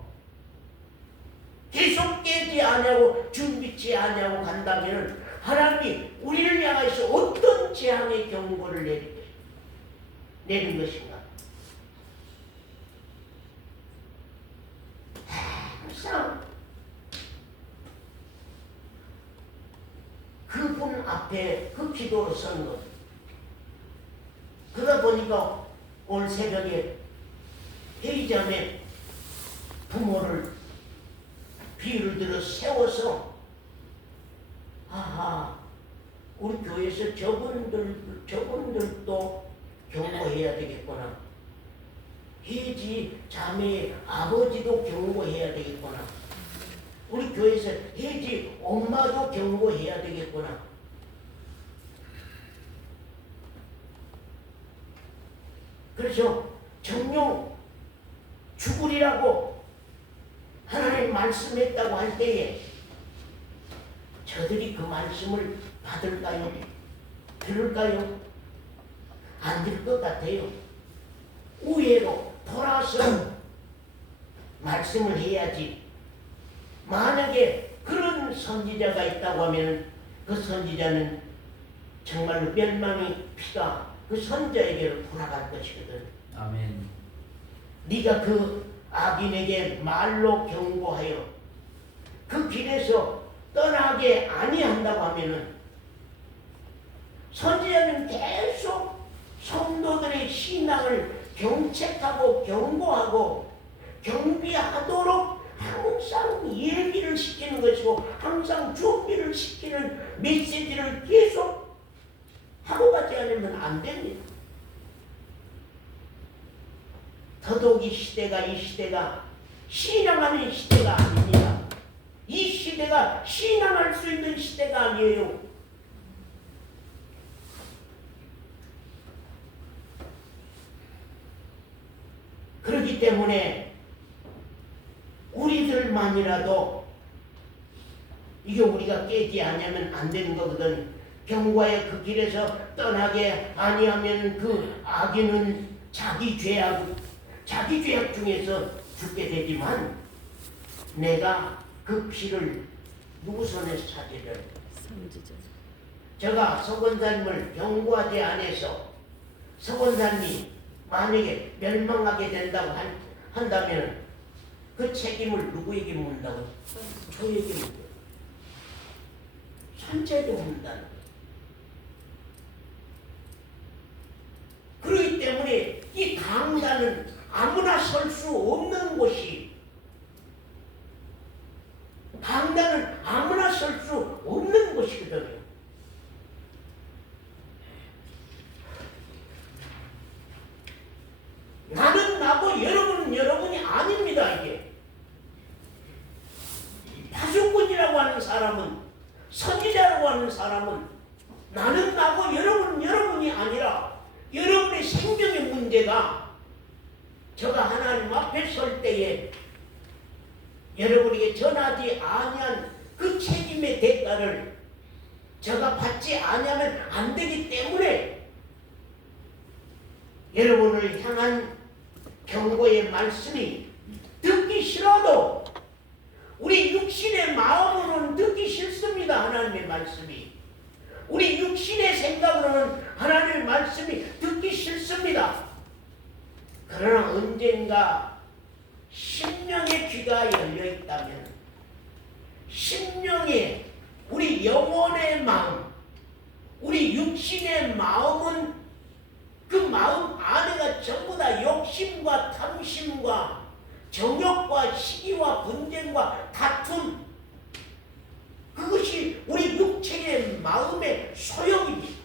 계속 깨지 아니하고 준비치 아니하고 간다면 하나님이 우리를 향해서 어떤 재앙의 경고를 내린 것인가? 항상 그분 앞에 그 기도로 선 것. 그러다 보니까 오늘 새벽에 회의장에 부모를 비유를 들어 세워서 우리 교회에서 저분들도 경고해야 되겠구나. 혜지 자매의 아버지도 경고해야 되겠구나. 우리 교회에서 혜지 엄마도 경고해야 되겠구나. 그래서 정녕 죽으리라고 하나님 말씀했다고 할 때에 저들이 그 말씀을 받을까요? 들을까요? 안 들 것 같아요. 우회로 돌아서 말씀을 해야지. 만약에 그런 선지자가 있다고 하면 그 선지자는 정말로 멸망의 피가 그 선자에게로 돌아갈 것이거든. 아멘. 네가 그 악인에게 말로 경고하여 그 길에서 떠나게 아니한다고 하면은 선지자는 계속 성도들의 신앙을 경책하고 경고하고 경비하도록 항상 얘기를 시키는 것이고 항상 준비를 시키는 메시지를 계속 하고 가지 않으면 안 됩니다. 더더욱이 시대가 이 시대가 신앙하는 시대가 아닙니다. 이 시대가 신앙할 수 있는 시대가 아니에요. 그렇기 때문에 우리들만이라도 이게 우리가 깨지 않으면 안 되는 거거든. 경과의 그 길에서 떠나게 아니하면 그 악인은 자기 죄악 중에서 죽게 되지만 내가 그 피를 누구 손에서 찾으려? 선지자. 제가 서건사님을 경고하지 않아서 서건사님이 만약에 멸망하게 된다고 한다면 그 책임을 누구에게 묻는다고? 저에게 묻어요. 선제에게 묻는다는 거예요. 그렇기 때문에 이 강단은 아무나 설 수 없는 곳이, 강단은 아무나 설 수 없는 곳이거든요. 나는 나고 여러분은 여러분이 아닙니다. 이게 파수꾼이라고 하는 사람은, 선지자라고 하는 사람은 나는 나고 여러분은 여러분이 아니라 여러분의 생명의 문제가 제가 하나님 앞에 설 때에 여러분에게 전하지 아니한 그 책임의 대가를 제가 받지 아니하면 안 되기 때문에 여러분을 향한 경고의 말씀이 듣기 싫어도 우리 육신의 마음으로는 듣기 싫습니다. 하나님의 말씀이. 우리 육신의 생각으로는 하나님의 말씀이 듣기 싫습니다. 그러나 언젠가 심령의 귀가 열려있다면, 심령의 우리 영혼의 마음, 우리 육신의 마음은 그 마음 안에가 전부 다 욕심과 탐심과 정욕과 시기와 분쟁과 다툼, 그것이 우리 육체의 마음의 소용입니다.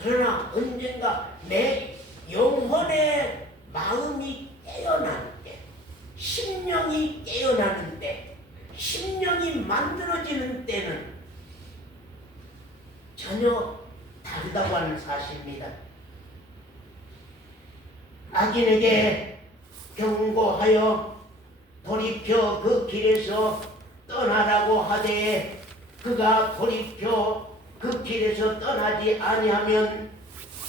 그러나 언젠가 내 영혼의 마음이 깨어날 때, 심령이 깨어나는 때, 심령이 만들어지는 때는 전혀 다르다고 하는 사실입니다. 악인에게 경고하여 돌이켜 그 길에서 떠나라고 하되 그가 돌이켜 그 길에서 떠나지 아니하면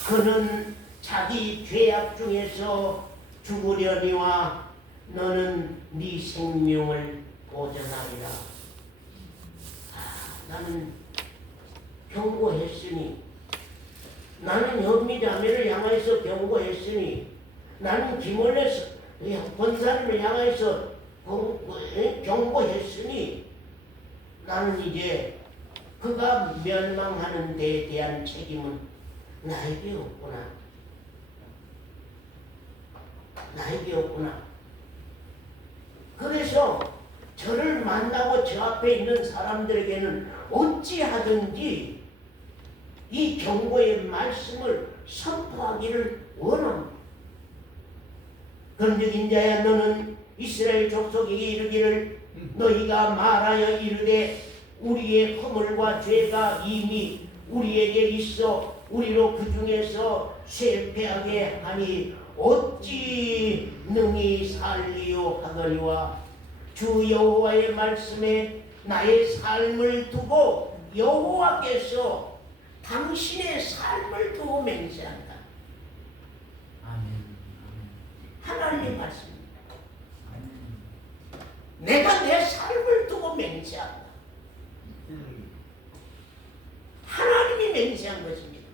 그는 자기 죄악 중에서 죽으려니와 너는 네 생명을 보전하리라. 나는 경고했으니, 나는 현미자매를 향하여서 경고했으니, 나는 김원래 권사님을 향하여서 경고했으니 나는 이제 그가 멸망하는 데에 대한 책임은 나에게 없구나. 나에게 없구나. 그래서 저를 만나고 저 앞에 있는 사람들에게는 어찌하든지 이 경고의 말씀을 선포하기를 원합니다. 그런즉 인자야 너는 이스라엘 족속에게 이르기를 너희가 말하여 이르되 우리의 허물과 죄가 이미 우리에게 있어 우리로 그 중에서 쇠폐하게 하니 어찌 능히 살리요 하거니와 주 여호와의 말씀에 나의 삶을 두고 여호와께서 당신의 삶을 두고 맹세한다. 아멘. 하나님의 말씀입니다. 내가 내 삶을 두고 맹세한다. 하나님이 맹세한 것입니다.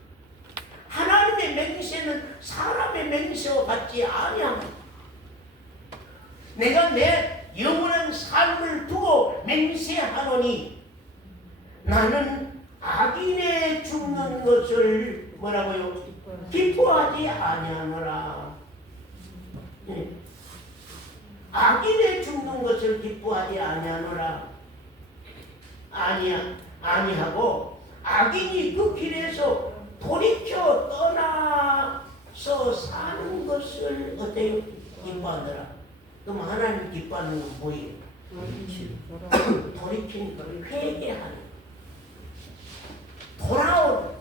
하나님의 맹세는 사람의 맹세와 같지 아니합니다. 내가 내 영원한 삶을 두고 맹세하노니 나는 악인의 죽는 것을 뭐라고요? 기뻐하지 아니하노라. 예. 악인의 죽는 것을 기뻐하지 아니하노라. 아니하고 악인이 그 길에서 돌이켜 떠나서 사는 것을 어때요? 기뻐하더라. 그럼 하나님 기뻐하는 건 뭐예요? 돌이키는 걸 회개하는 돌아온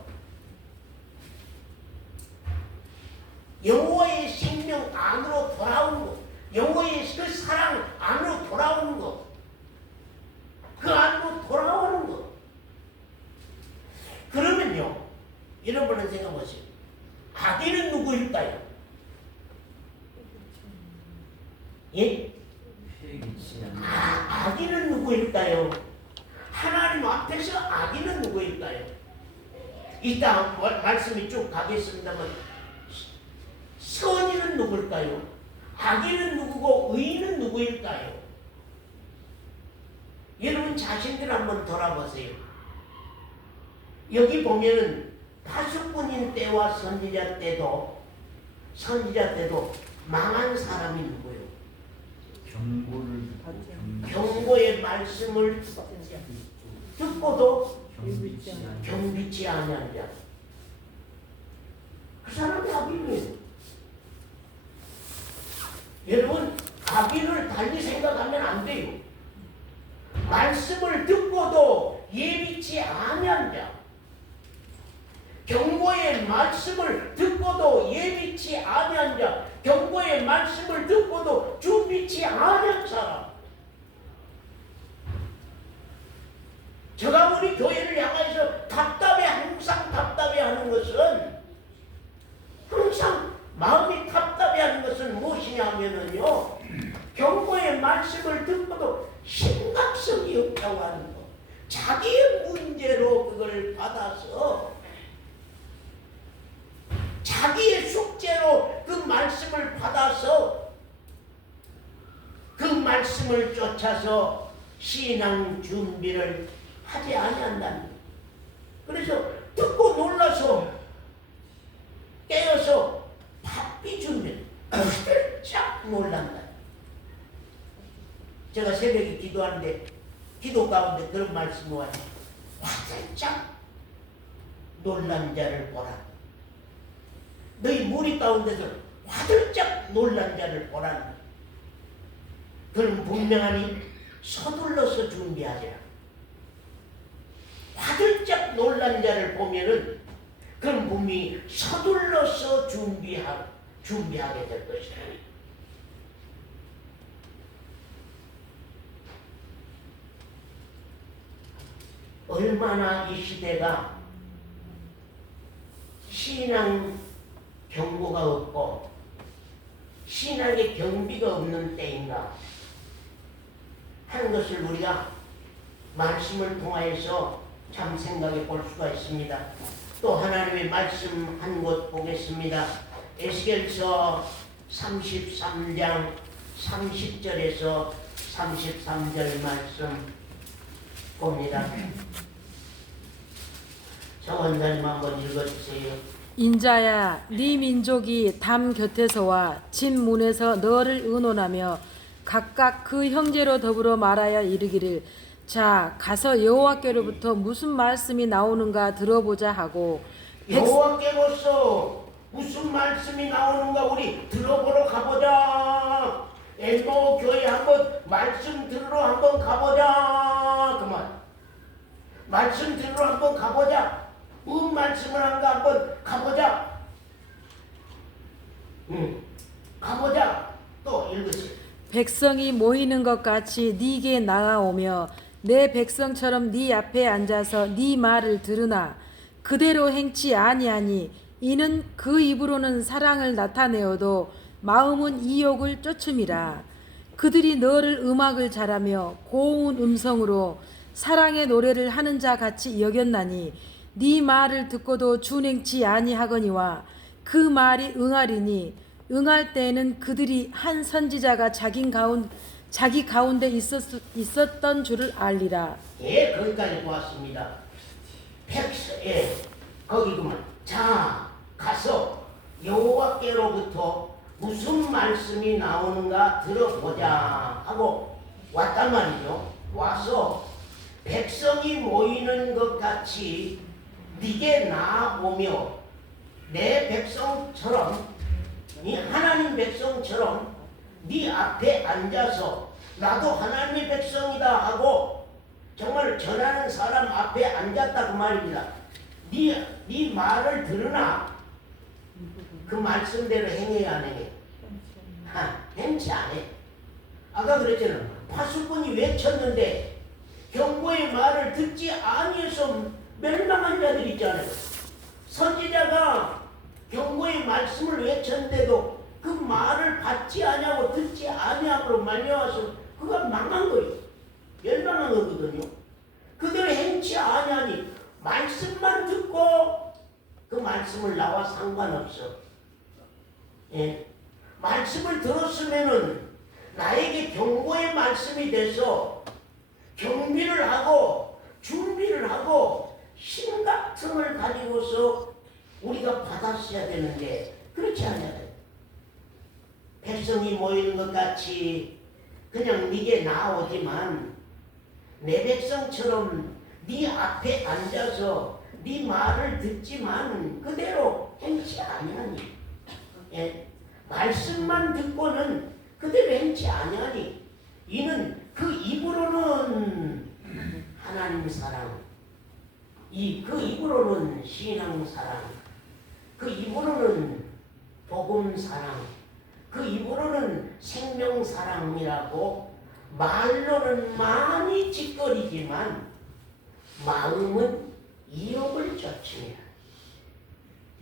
여호와의 생명 안으로 돌아오는 것, 여호와의 그 사랑 안으로 돌아오는 것, 그 안으로 돌아오는 것. 그러면요, 여러분은 생각하세요. 악인은 누구일까요? 예? 악인은 누구일까요? 하나님 앞에서 악인은 누구일까요? 이따 말씀이 쭉 가겠습니다만 선인은 누구일까요? 악인은 누구고 의인은 누구일까요? 여러분 자신들 한번 돌아보세요. 여기 보면은 파수꾼인 때와 선지자 때도 망한 사람이 누구예요? 경고의 말씀을 듣고도 경비치 아니한 자. 그 사람이 악인이에요. 여러분 악인을 달리 생각하면 안 돼요. 말씀을 듣고도 예비치 아니한 자. 경고의 말씀을 듣고도 예비치 아니한 자. 경고의 말씀을 듣고도 준비치 아니한 사람. 제가 우리 교회를 향해서 항상 답답해하는 것은, 항상 마음이 답답해하는 것은 무엇이냐 하면은요, 경고의 말씀을 듣고도 심각성이 없다고 하는 것. 자기의 문제로 그걸 받아서 자기의 숙제로 그 말씀을 받아서 그 말씀을 쫓아서 신앙 준비를 하지 아니한다는 거예요. 그래서 듣고 놀라서 깨어서 바삐 준비 깜짝 놀란다. 제가 새벽에 기도하는데 기도 가운데 그런 말씀이 와요. 화들짝 놀란 자를 보라. 너희 무리 가운데서 화들짝 놀란 자를 보라. 그럼 분명하니 서둘러서 준비하리라. 화들짝 놀란 자를 보면은 그럼 분명히 서둘러서 준비하게 될 것이다. 얼마나 이 시대가 신앙 경고가 없고 신앙의 경비가 없는 때인가 하는 것을 우리가 말씀을 통하여서 참 생각해 볼 수가 있습니다. 또 하나님의 말씀 한 곳 보겠습니다. 에스겔서 33장 30절에서 33절 말씀 봅니다. 정원사님 한번 읽어주세요. 인자야, 네 민족이 담 곁에서와 진 문에서 너를 의논하며 각각 그 형제로 더불어 말하여 이르기를, 자, 가서 여호와께로부터 무슨 말씀이 나오는가 들어보자 하고, 여호와께로서 무슨 말씀이 나오는가 우리 들어보러 가보자. 엘모 교회 한번 말씀 들으러 한번 가보자. 그만. 말씀 들으러 한번 가보자. 무슨 말씀을 한가 한번 가보자. 가보자. 또 읽으세요. 백성이 모이는 것 같이 네게 나아오며 내 백성처럼 네 앞에 앉아서 네 말을 들으나 그대로 행치 아니하니 이는 그 입으로는 사랑을 나타내어도 마음은 이욕을 쫓음이라. 그들이 너를 음악을 잘하며 고운 음성으로 사랑의 노래를 하는 자 같이 여겼나니 네 말을 듣고도 준행치 아니하거니와 그 말이 응하리니 응할 때에는 그들이 한 선지자가 자기 가운데 있었던 줄을 알리라. 예, 거기까지 보았습니다. 백서에 거기 그만 자 가서 여호와께로부터 무슨 말씀이 나오는가 들어보자 하고 왔단 말이죠. 와서 백성이 모이는 것 같이 네게 나아오며 내 백성처럼 네 하나님 백성처럼 네 앞에 앉아서 나도 하나님의 백성이다 하고 정말 전하는 사람 앞에 앉았다 그 말입니다. 네 말을 들으나 그 말씀대로 행해야 안 행해? 행치 안 해. 아까 그랬잖아. 파수꾼이 외쳤는데 경고의 말을 듣지 아니해서 멸망한 자들이 있잖아요. 선지자가 경고의 말씀을 외쳤는데도 그 말을 받지 아니하고 듣지 아니함으로 말미암아서 그가 망한 거예요. 멸망한 거거든요. 그들을 행치 아니하니 말씀만 듣고 그 말씀을 나와 상관없어. 예. 말씀을 들었으면은 나에게 경고의 말씀이 돼서 경비를 하고 준비를 하고 심각성을 가지고서 우리가 받았어야 되는데 그렇지 않아요. 백성이 모이는 것 같이 그냥 네게 나오지만 내 백성처럼 네 앞에 앉아서 네 말을 듣지만 그대로 행치 아니하니 예? 말씀만 듣고는 그대로 행치 아니하니 이는 그 입으로는 하나님 사랑 그 입으로는 신앙 사랑 그 입으로는 복음 사랑 그 입으로는 생명 사랑이라고 말로는 많이 짓거리지만 마음은 이욕을 쫓으며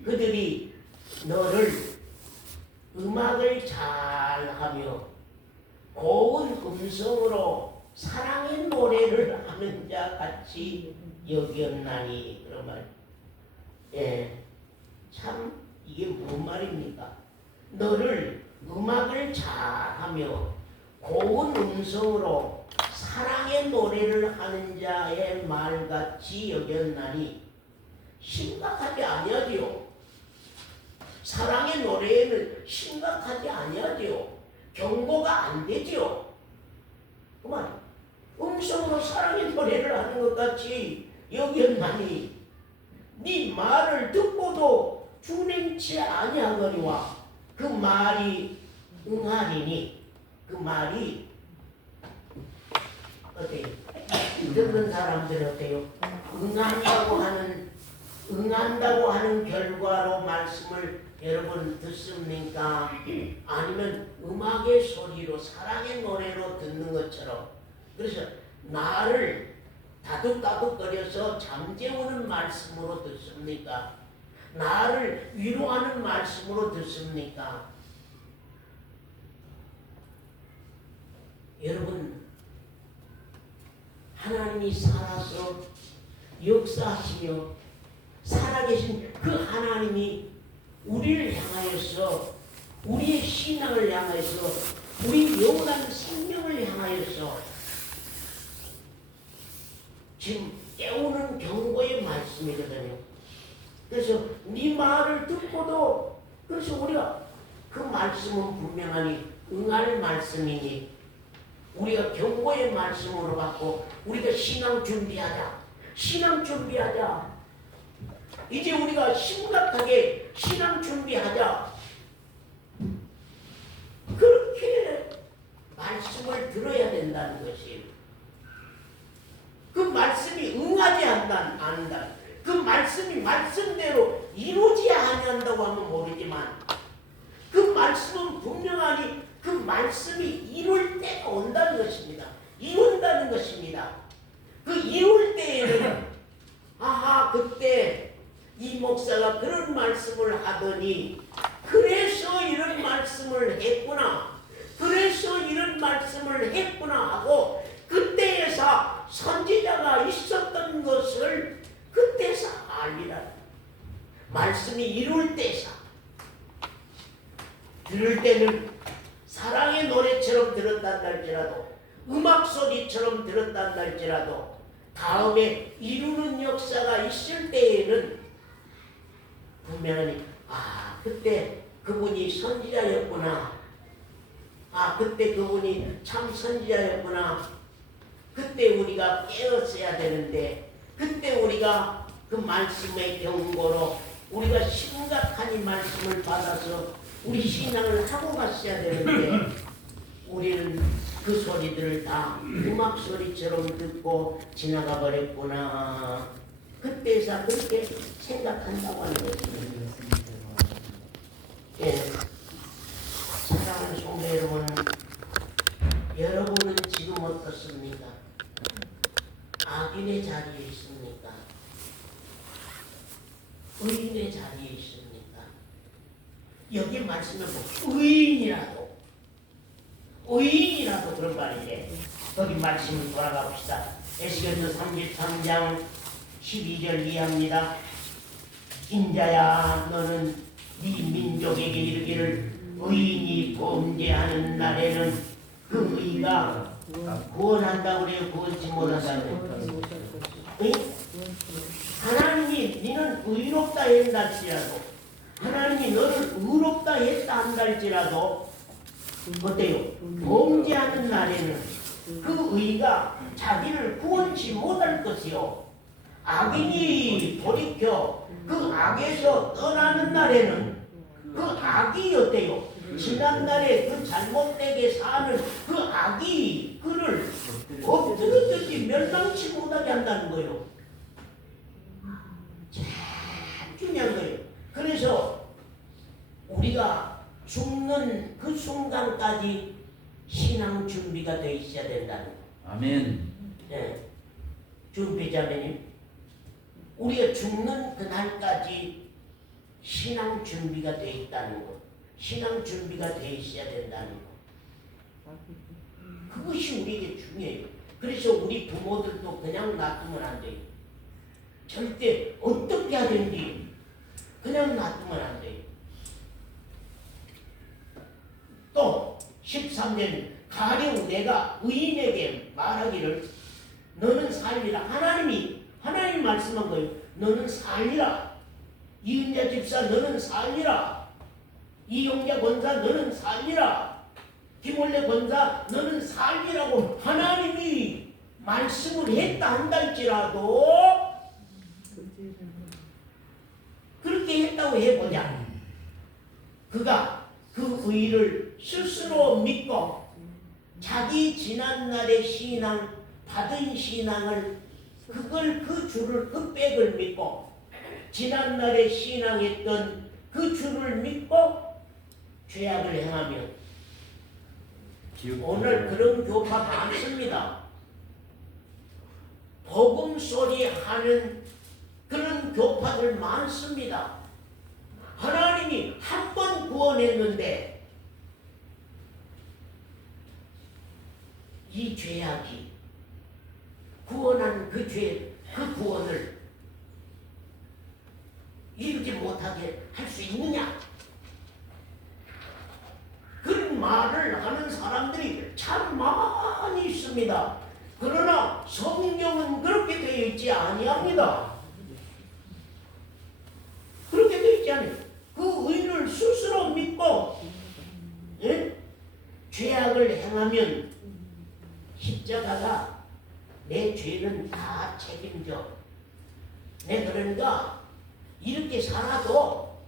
그들이 너를 음악을 잘하며 고운 음성으로 사랑의 노래를 하는 자 같이 여겼나니 그런 말. 예, 참 이게 뭔 말입니까? 너를 음악을 잘하며 고운 음성으로 사랑의 노래를 하는 자의 말같이 여겼나니 심각하지 아니하지요. 사랑의 노래에는 심각하지 아니하지요. 경고가 안 되지요. 그만 음성으로 사랑의 노래를 하는 것 같이 여겼나니 네 말을 듣고도 준행치 아니하거니와 그 말이 응하리니 그 말이 어때요? 듣는 사람들 어때요? 응한다고 하는 결과로 말씀을 여러분 듣습니까? 아니면 음악의 소리로 사랑의 노래로 듣는 것처럼 그래서 나를 다독다독거려서 잠재우는 말씀으로 듣습니까? 나를 위로하는 말씀으로 듣습니까? 여러분 하나님이 살아서 역사하시며 살아계신 그 하나님이 우리를 향하여서 우리의 신앙을 향하여서 우리 영원한 생명을 향하여서 지금 깨우는 경고의 말씀이거든요. 그래서 네 말을 듣고도 그래서 우리가 그 말씀은 분명하니 응할 말씀이니 우리가 경고의 말씀으로 받고 우리가 신앙 준비하자. 이제 우리가 심각하게 신앙 준비하자. 그렇게 말씀을 들어야 된다는 것이에요. 그 말씀이 응하지 않는다. 그 말씀이 말씀대로 이루지 아니한다고 하면 모르지만 그 말씀은 분명하니 그 말씀이 이룰 때가 온다는 것입니다. 이룬다는 것입니다. 그 이룰 때에는 그때 이 목사가 그런 말씀을 하더니 그래서 이런 말씀을 했구나. 그래서 이런 말씀을 했구나 하고 그때에서 선지자가 있었던 것을 그때서 알리라. 말씀이 이룰 때서 들을 때는 사랑의 노래처럼 들었단 할지라도 음악 소리처럼 들었단 할지라도 다음에 이루는 역사가 있을 때에는 분명히 그때 그분이 선지자였구나. 그때 그분이 참 선지자였구나. 그때 우리가 깨었어야 되는데, 그때 우리가 그 말씀의 경고로 우리가 심각한 이 말씀을 받아서 우리 신앙을 하고 갔어야 되는데, 우리는 그 소리들을 다 음악 소리처럼 듣고 지나가 버렸구나. 그때서 그렇게 생각한다고 하는 것입니다. 예. 사랑하는 성도 여러분, 여러분은 지금 어떻습니까? 악인의 자리에 있습니까? 의인의 자리에 있습니까? 여기 말씀을 보면 의인이라도 그런 말이지. 거기 말씀을 돌아가 봅시다. 에스겔서 33장 12절 이해합니다. 인자야, 너는 네 민족에게 이르기를 의인이 범죄하는 날에는 그 의가 구원한다고 그래요? 구원치 못한다고 그래요? 하나님이 너는 의롭다 했다 할지라도, 하나님이 너를 의롭다 했다 한다 할지라도 어때요? 범죄하는 날에는 그 의가 자기를 구원치 못할 것이요, 악인이 돌이켜 그 악에서 떠나는 날에는 그 악이 어때요? 지난날에 그 잘못되게 사는 그 악이 그를 엎드려졌지 멸망치 못하게 한다는 거예요. 참 중요한 거예요. 그래서 우리가 죽는 그 순간까지 신앙 준비가 되어 있어야 된다는 거예요. 아멘. 네. 준비자매님, 우리가 죽는 그날까지 신앙 준비가 되어 있다는 것, 신앙 준비가 되어 있어야 된다는 것, 그것이 우리에게 중요해요. 그래서 우리 부모들도 그냥 놔두면 안 돼요. 절대 어떻게 하든지 그냥 놔두면 안 돼요. 또 13년 가령 내가 의인에게 말하기를 너는 살리라. 하나님이 말씀한 거예요. 너는 살리라. 이은자 집사 너는 살리라. 이용자 권사 너는 살리라. 김원래 권사 너는 살리라고 하나님이 말씀을 했다 한다 할지라도 그렇게 했다고 해보자. 그가 그 의를 스스로 믿고 자기 지난날의 신앙, 받은 신앙을 그걸 그 주를 그 백을 믿고 지난날에 신앙했던 그 주를 믿고 죄악을 행하면 오늘 그런 교파 많습니다. 복음 소리 하는 그런 교파들 많습니다. 하나님이 한 번 구원했는데 이 죄악이 구원한 그 죄, 그 구원을 이루지 못하게 할 수 있느냐? 그런 말을 하는 사람들이 참 많이 있습니다. 그러나 성경은 그렇게 되어 있지 아니합니다. 그렇게 되어 있지 않아요. 그 의를 스스로 믿고 죄악을 행하면 십자가가 내 죄는 다 책임져. 내 그러니까 이렇게 살아도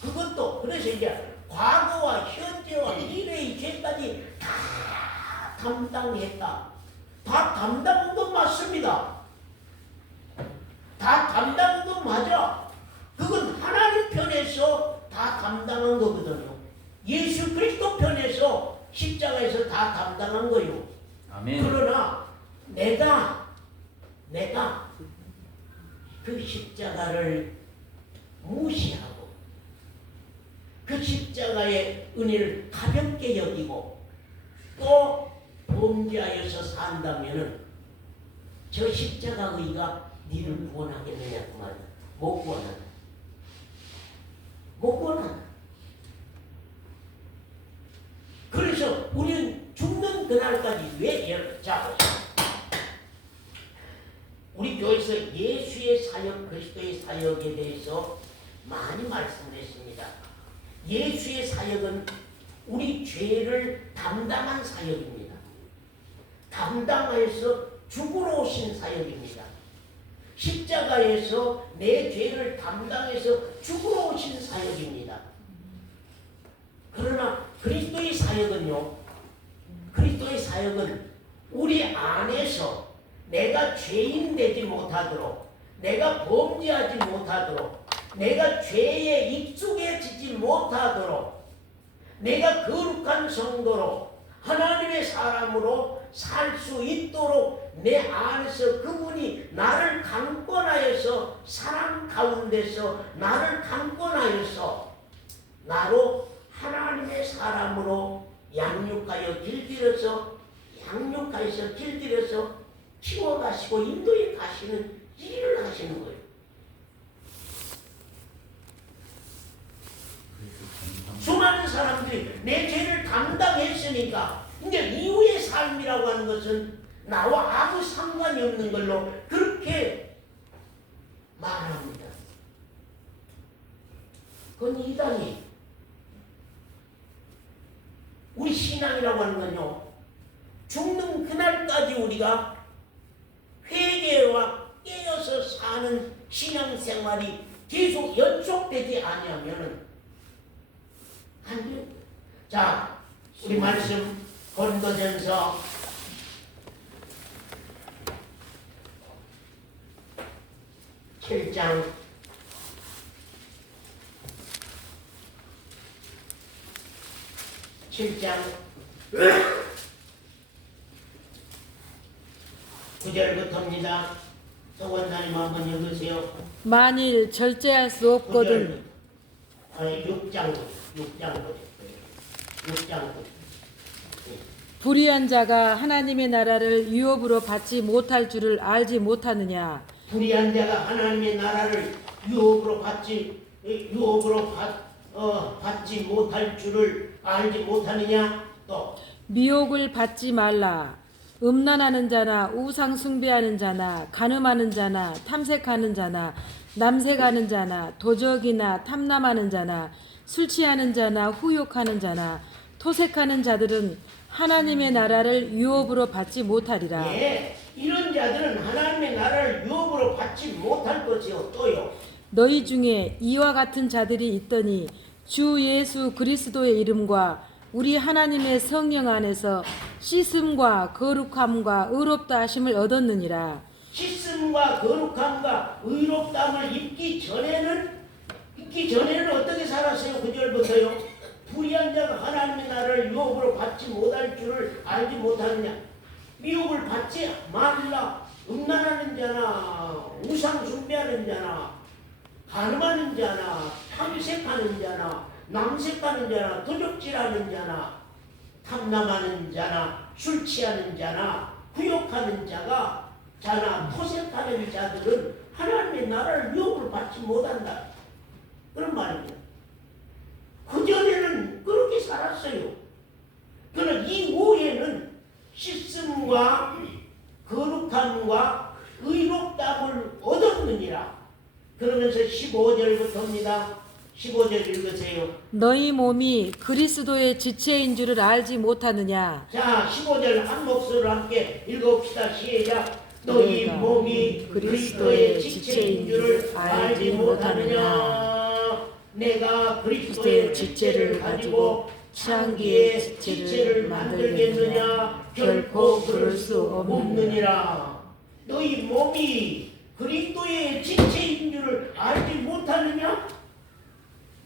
그것도 그래서 이제 과거와 현재와 미래의 죄까지 다 담당했다. 다 담당한 건 맞습니다. 다 담당한 건 맞아. 그건 하나님 편에서 다 담당한 거거든요. 예수 그리스도 편에서 십자가에서 다 담당한 거요. 아멘. 그러나 내가 그 십자가를 무시하고 그 십자가의 은혜를 가볍게 여기고 또 범죄하여서 산다면은 저 십자가 의가 니를 구원하겠느냐 그 말이야. 못 구원한다. 못 구원한다. 그래서 우리는 죽는 그날까지 왜 자 여기서 예수의 사역, 그리스도의 사역에 대해서 많이 말씀을 했습니다. 예수의 사역은 우리 죄를 담당한 사역입니다. 담당하여서 죽으러 오신 사역입니다. 십자가에서 내 죄를 담당해서 죽으러 오신 사역입니다. 그러나 그리스도의 사역은요, 그리스도의 사역은 우리 안에서 내가 죄인 되지 못하도록, 내가 범죄하지 못하도록, 내가 죄에 익숙해지지 못하도록, 내가 거룩한 성도로 하나님의 사람으로 살 수 있도록 내 안에서 그분이 나를 강권하여서 사람 가운데서 나를 강권하여서 나로 하나님의 사람으로 양육하여 길들여서 키워가시고 인도해 가시는 일을 하시는 거예요. 수많은 사람들이 내 죄를 담당했으니까 이제 이후의 삶이라고 하는 것은 나와 아무 상관이 없는 걸로 그렇게 말합니다. 그건 이단이 우리 신앙이라고 하는 건요, 죽는 그날까지 우리가 회개와 깨어서 사는 신앙생활이 계속 연속되지 아니하면은 안 돼요. 자, 우리 말씀 고린도전서 7장 9절부터입니다. 성원사님 한번 읽으세요. 만일 절제할 수 없거든 6장 불의한 자가 하나님의 나라를 유업으로 받지 못할 줄을 알지 못하느냐. 불의한 자가 하나님의 나라를 유업으로 받지 못할 줄을 알지 못하느냐. 또 미혹을 받지 말라. 음란하는 자나 우상 숭배하는 자나 간음하는 자나 탐색하는 자나 남색하는 자나 도적이나 탐남하는 자나 술 취하는 자나 후욕하는 자나 토색하는 자들은 하나님의 나라를 유업으로 받지 못하리라. 예, 이런 자들은 하나님의 나라를 유업으로 받지 못할 것이요. 또요, 너희 중에 이와 같은 자들이 있더니 주 예수 그리스도의 이름과 우리 하나님의 성령 안에서 씻음과 거룩함과 의롭다 하심을 얻었느니라. 씻음과 거룩함과 의롭다함을 입기 전에는 어떻게 살았어요? 9절부터요. 불의한 자가 하나님의 나라를 유업으로 받지 못할 줄을 알지 못하느냐. 미혹을 받지 말라. 음란하는 자나 우상 숭배하는 자나 간음하는 자나 탐색하는 자나 남색하는 자나 도적질하는 자나 탐남하는 자나 술 취하는 자나 후욕하는 자나 토색하는 자들은 하나님의 나라를 유업을 받지 못한다. 그런 말입니다. 그전에는 그렇게 살았어요. 그러나 이후에는 씻음과 거룩함과 의롭다함을 얻었느니라. 그러면서 15절부터입니다. 15절 읽으세요. 너희 몸이 그리스도의 지체인 줄을 알지 못하느냐. 자, 15절 한 목소리로 함께 읽읍시다. 시작. 너희 몸이 그리스도의 지체인 줄을 알지 못하느냐. 내가 그리스도의 지체를 가지고 창기의 지체를 만들겠느냐. 결코 그럴 수 없느니라. 너희 몸이 그리스도의 지체인 줄을 알지 못하느냐?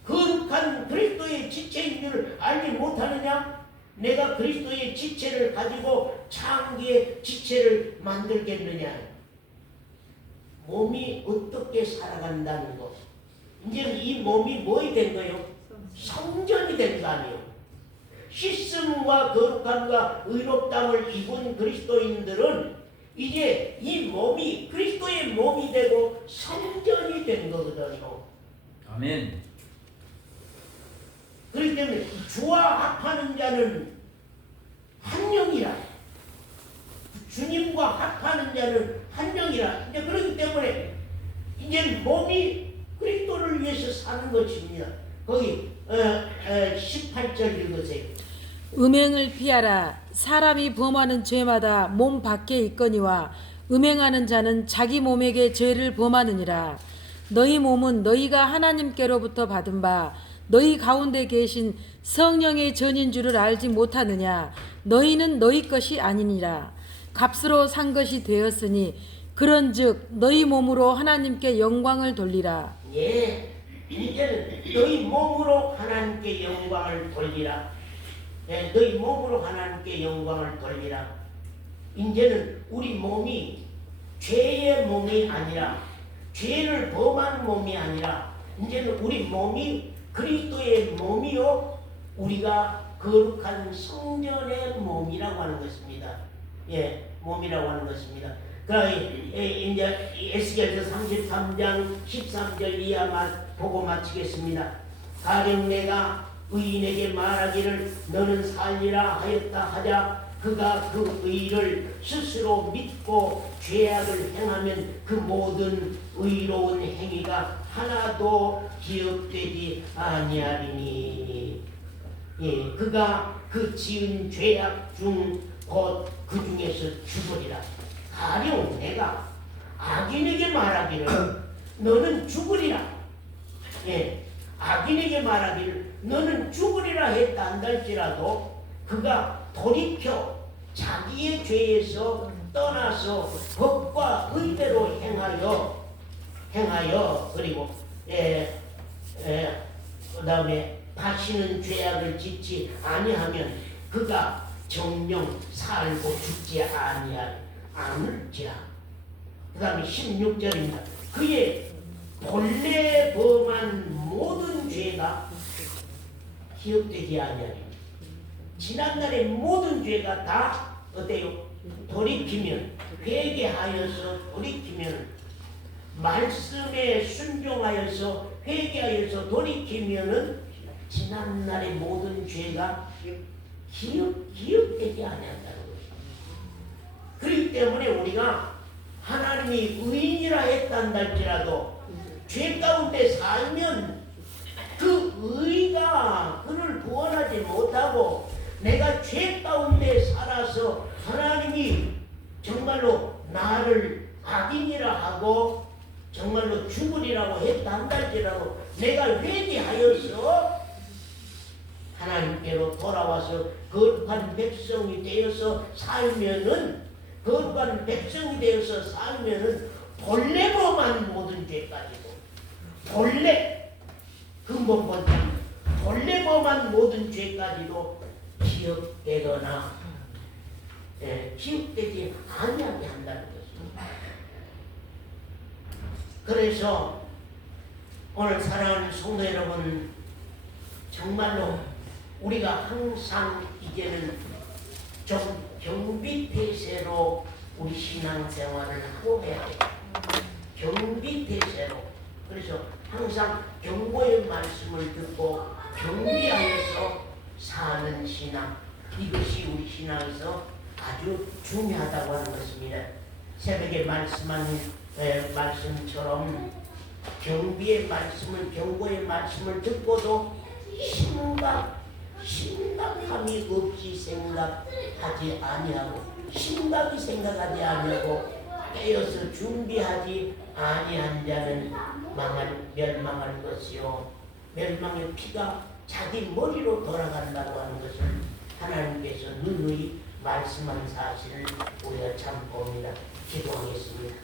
거룩한 그리스도의 지체인 줄을 알지 못하느냐? 내가 그리스도의 지체를 가지고 창기의 지체를 만들겠느냐? 몸이 어떻게 살아간다는 것. 이제는 이 몸이 뭐이 된 거예요? 성전이 된 거 아니에요? 씻음과 거룩함과 의롭다함을 입은 그리스도인들은 이제 이 몸이 그리스도의 몸이 되고 성전이 된 거거든요. 아멘. 그렇기 때문에 주와 합하는 자는 한 영이라. 주님과 합하는 자는 한 영이라. 이제 그렇기 때문에 이제 몸이 그리스도를 위해서 사는 것입니다. 거기 18절 읽으세요. 음행을 피하라. 사람이 범하는 죄마다 몸 밖에 있거니와 음행하는 자는 자기 몸에게 죄를 범하느니라. 너희 몸은 너희가 하나님께로부터 받은 바 너희 가운데 계신 성령의 전인 줄을 알지 못하느냐. 너희는 너희 것이 아니니라. 값으로 산 것이 되었으니 그런즉 너희 몸으로 하나님께 영광을 돌리라. 예, 이제는 너희 몸으로 하나님께 영광을 돌리라. 예, 너희 몸으로 하나님께 영광을 돌리라. 이제는 우리 몸이 죄의 몸이 아니라, 죄를 범한 몸이 아니라, 이제는 우리 몸이 그리스도의 몸이요, 우리가 거룩한 성전의 몸이라고 하는 것입니다. 예, 몸이라고 하는 것입니다. 그러니 이제 에스겔서 33장 13절 이하만 보고 마치겠습니다. 가령 내가 의인에게 말하기를 너는 살리라 하였다 하자 그가 그 의를 스스로 믿고 죄악을 행하면 그 모든 의로운 행위가 하나도 기억되지 아니하리니. 예, 그가 그 지은 죄악 중 곧 그 중에서 죽으리라. 가령 내가 악인에게 말하기를 너는 죽으리라. 예, 악인에게 말하기를 너는 죽으리라 했다 한달지라도 그가 돌이켜 자기의 죄에서 떠나서 법과 의대로 행하여 그리고 그 다음에 다시는 죄악을 짓지 아니하면 그가 정령 살고 죽지 않을지라. 그 다음에 16절입니다. 그의 본래 범한 모든 죄가 기억되지 아니하리니. 지난날의 모든 죄가 다 어때요? 돌이키면, 회개하여서 돌이키면, 말씀에 순종하여서 회개하여서 돌이키면은 지난날의 모든 죄가 기억되지 아니한다는 것입니다. 그렇기 때문에 우리가 하나님이 의인이라 했단할지라도 죄 가운데 살면 그 의가 그를 구원하지 못하고 내가 죄 가운데 살아서 하나님이 정말로 나를 악인이라 하고 정말로 죽으리라고 했다 한달지라도 내가 회개하여서 하나님께로 돌아와서 거룩한 백성이 되어서 살면은 본래 범한 모든 죄까지도 본래 근본본자 본래 범한 모든 죄까지도 기억되거나 기억되지 아니하게 한다는 것입니다. 그래서 오늘 사랑하는 성도 여러분, 정말로 우리가 항상 이제는 좀 경비태세로 우리 신앙생활을 하고 해야 돼요. 경비태세로. 그래서 항상 경고의 말씀을 듣고 경비하여서 사는 신앙, 이것이 우리 신앙에서 아주 중요하다고 하는 것입니다. 새벽에 말씀한 말씀처럼 경비의 말씀을, 경고의 말씀을 듣고도 심각함이 없이 생각하지 아니하고, 심각이 생각하지 아니하고 깨어서 준비하지 아니한 자는 멸망할 것이요, 멸망의 피가 자기 머리로 돌아간다고 하는 것을 하나님께서 누누이 말씀한 사실을 우리가 참 봅니다. 기도하겠습니다.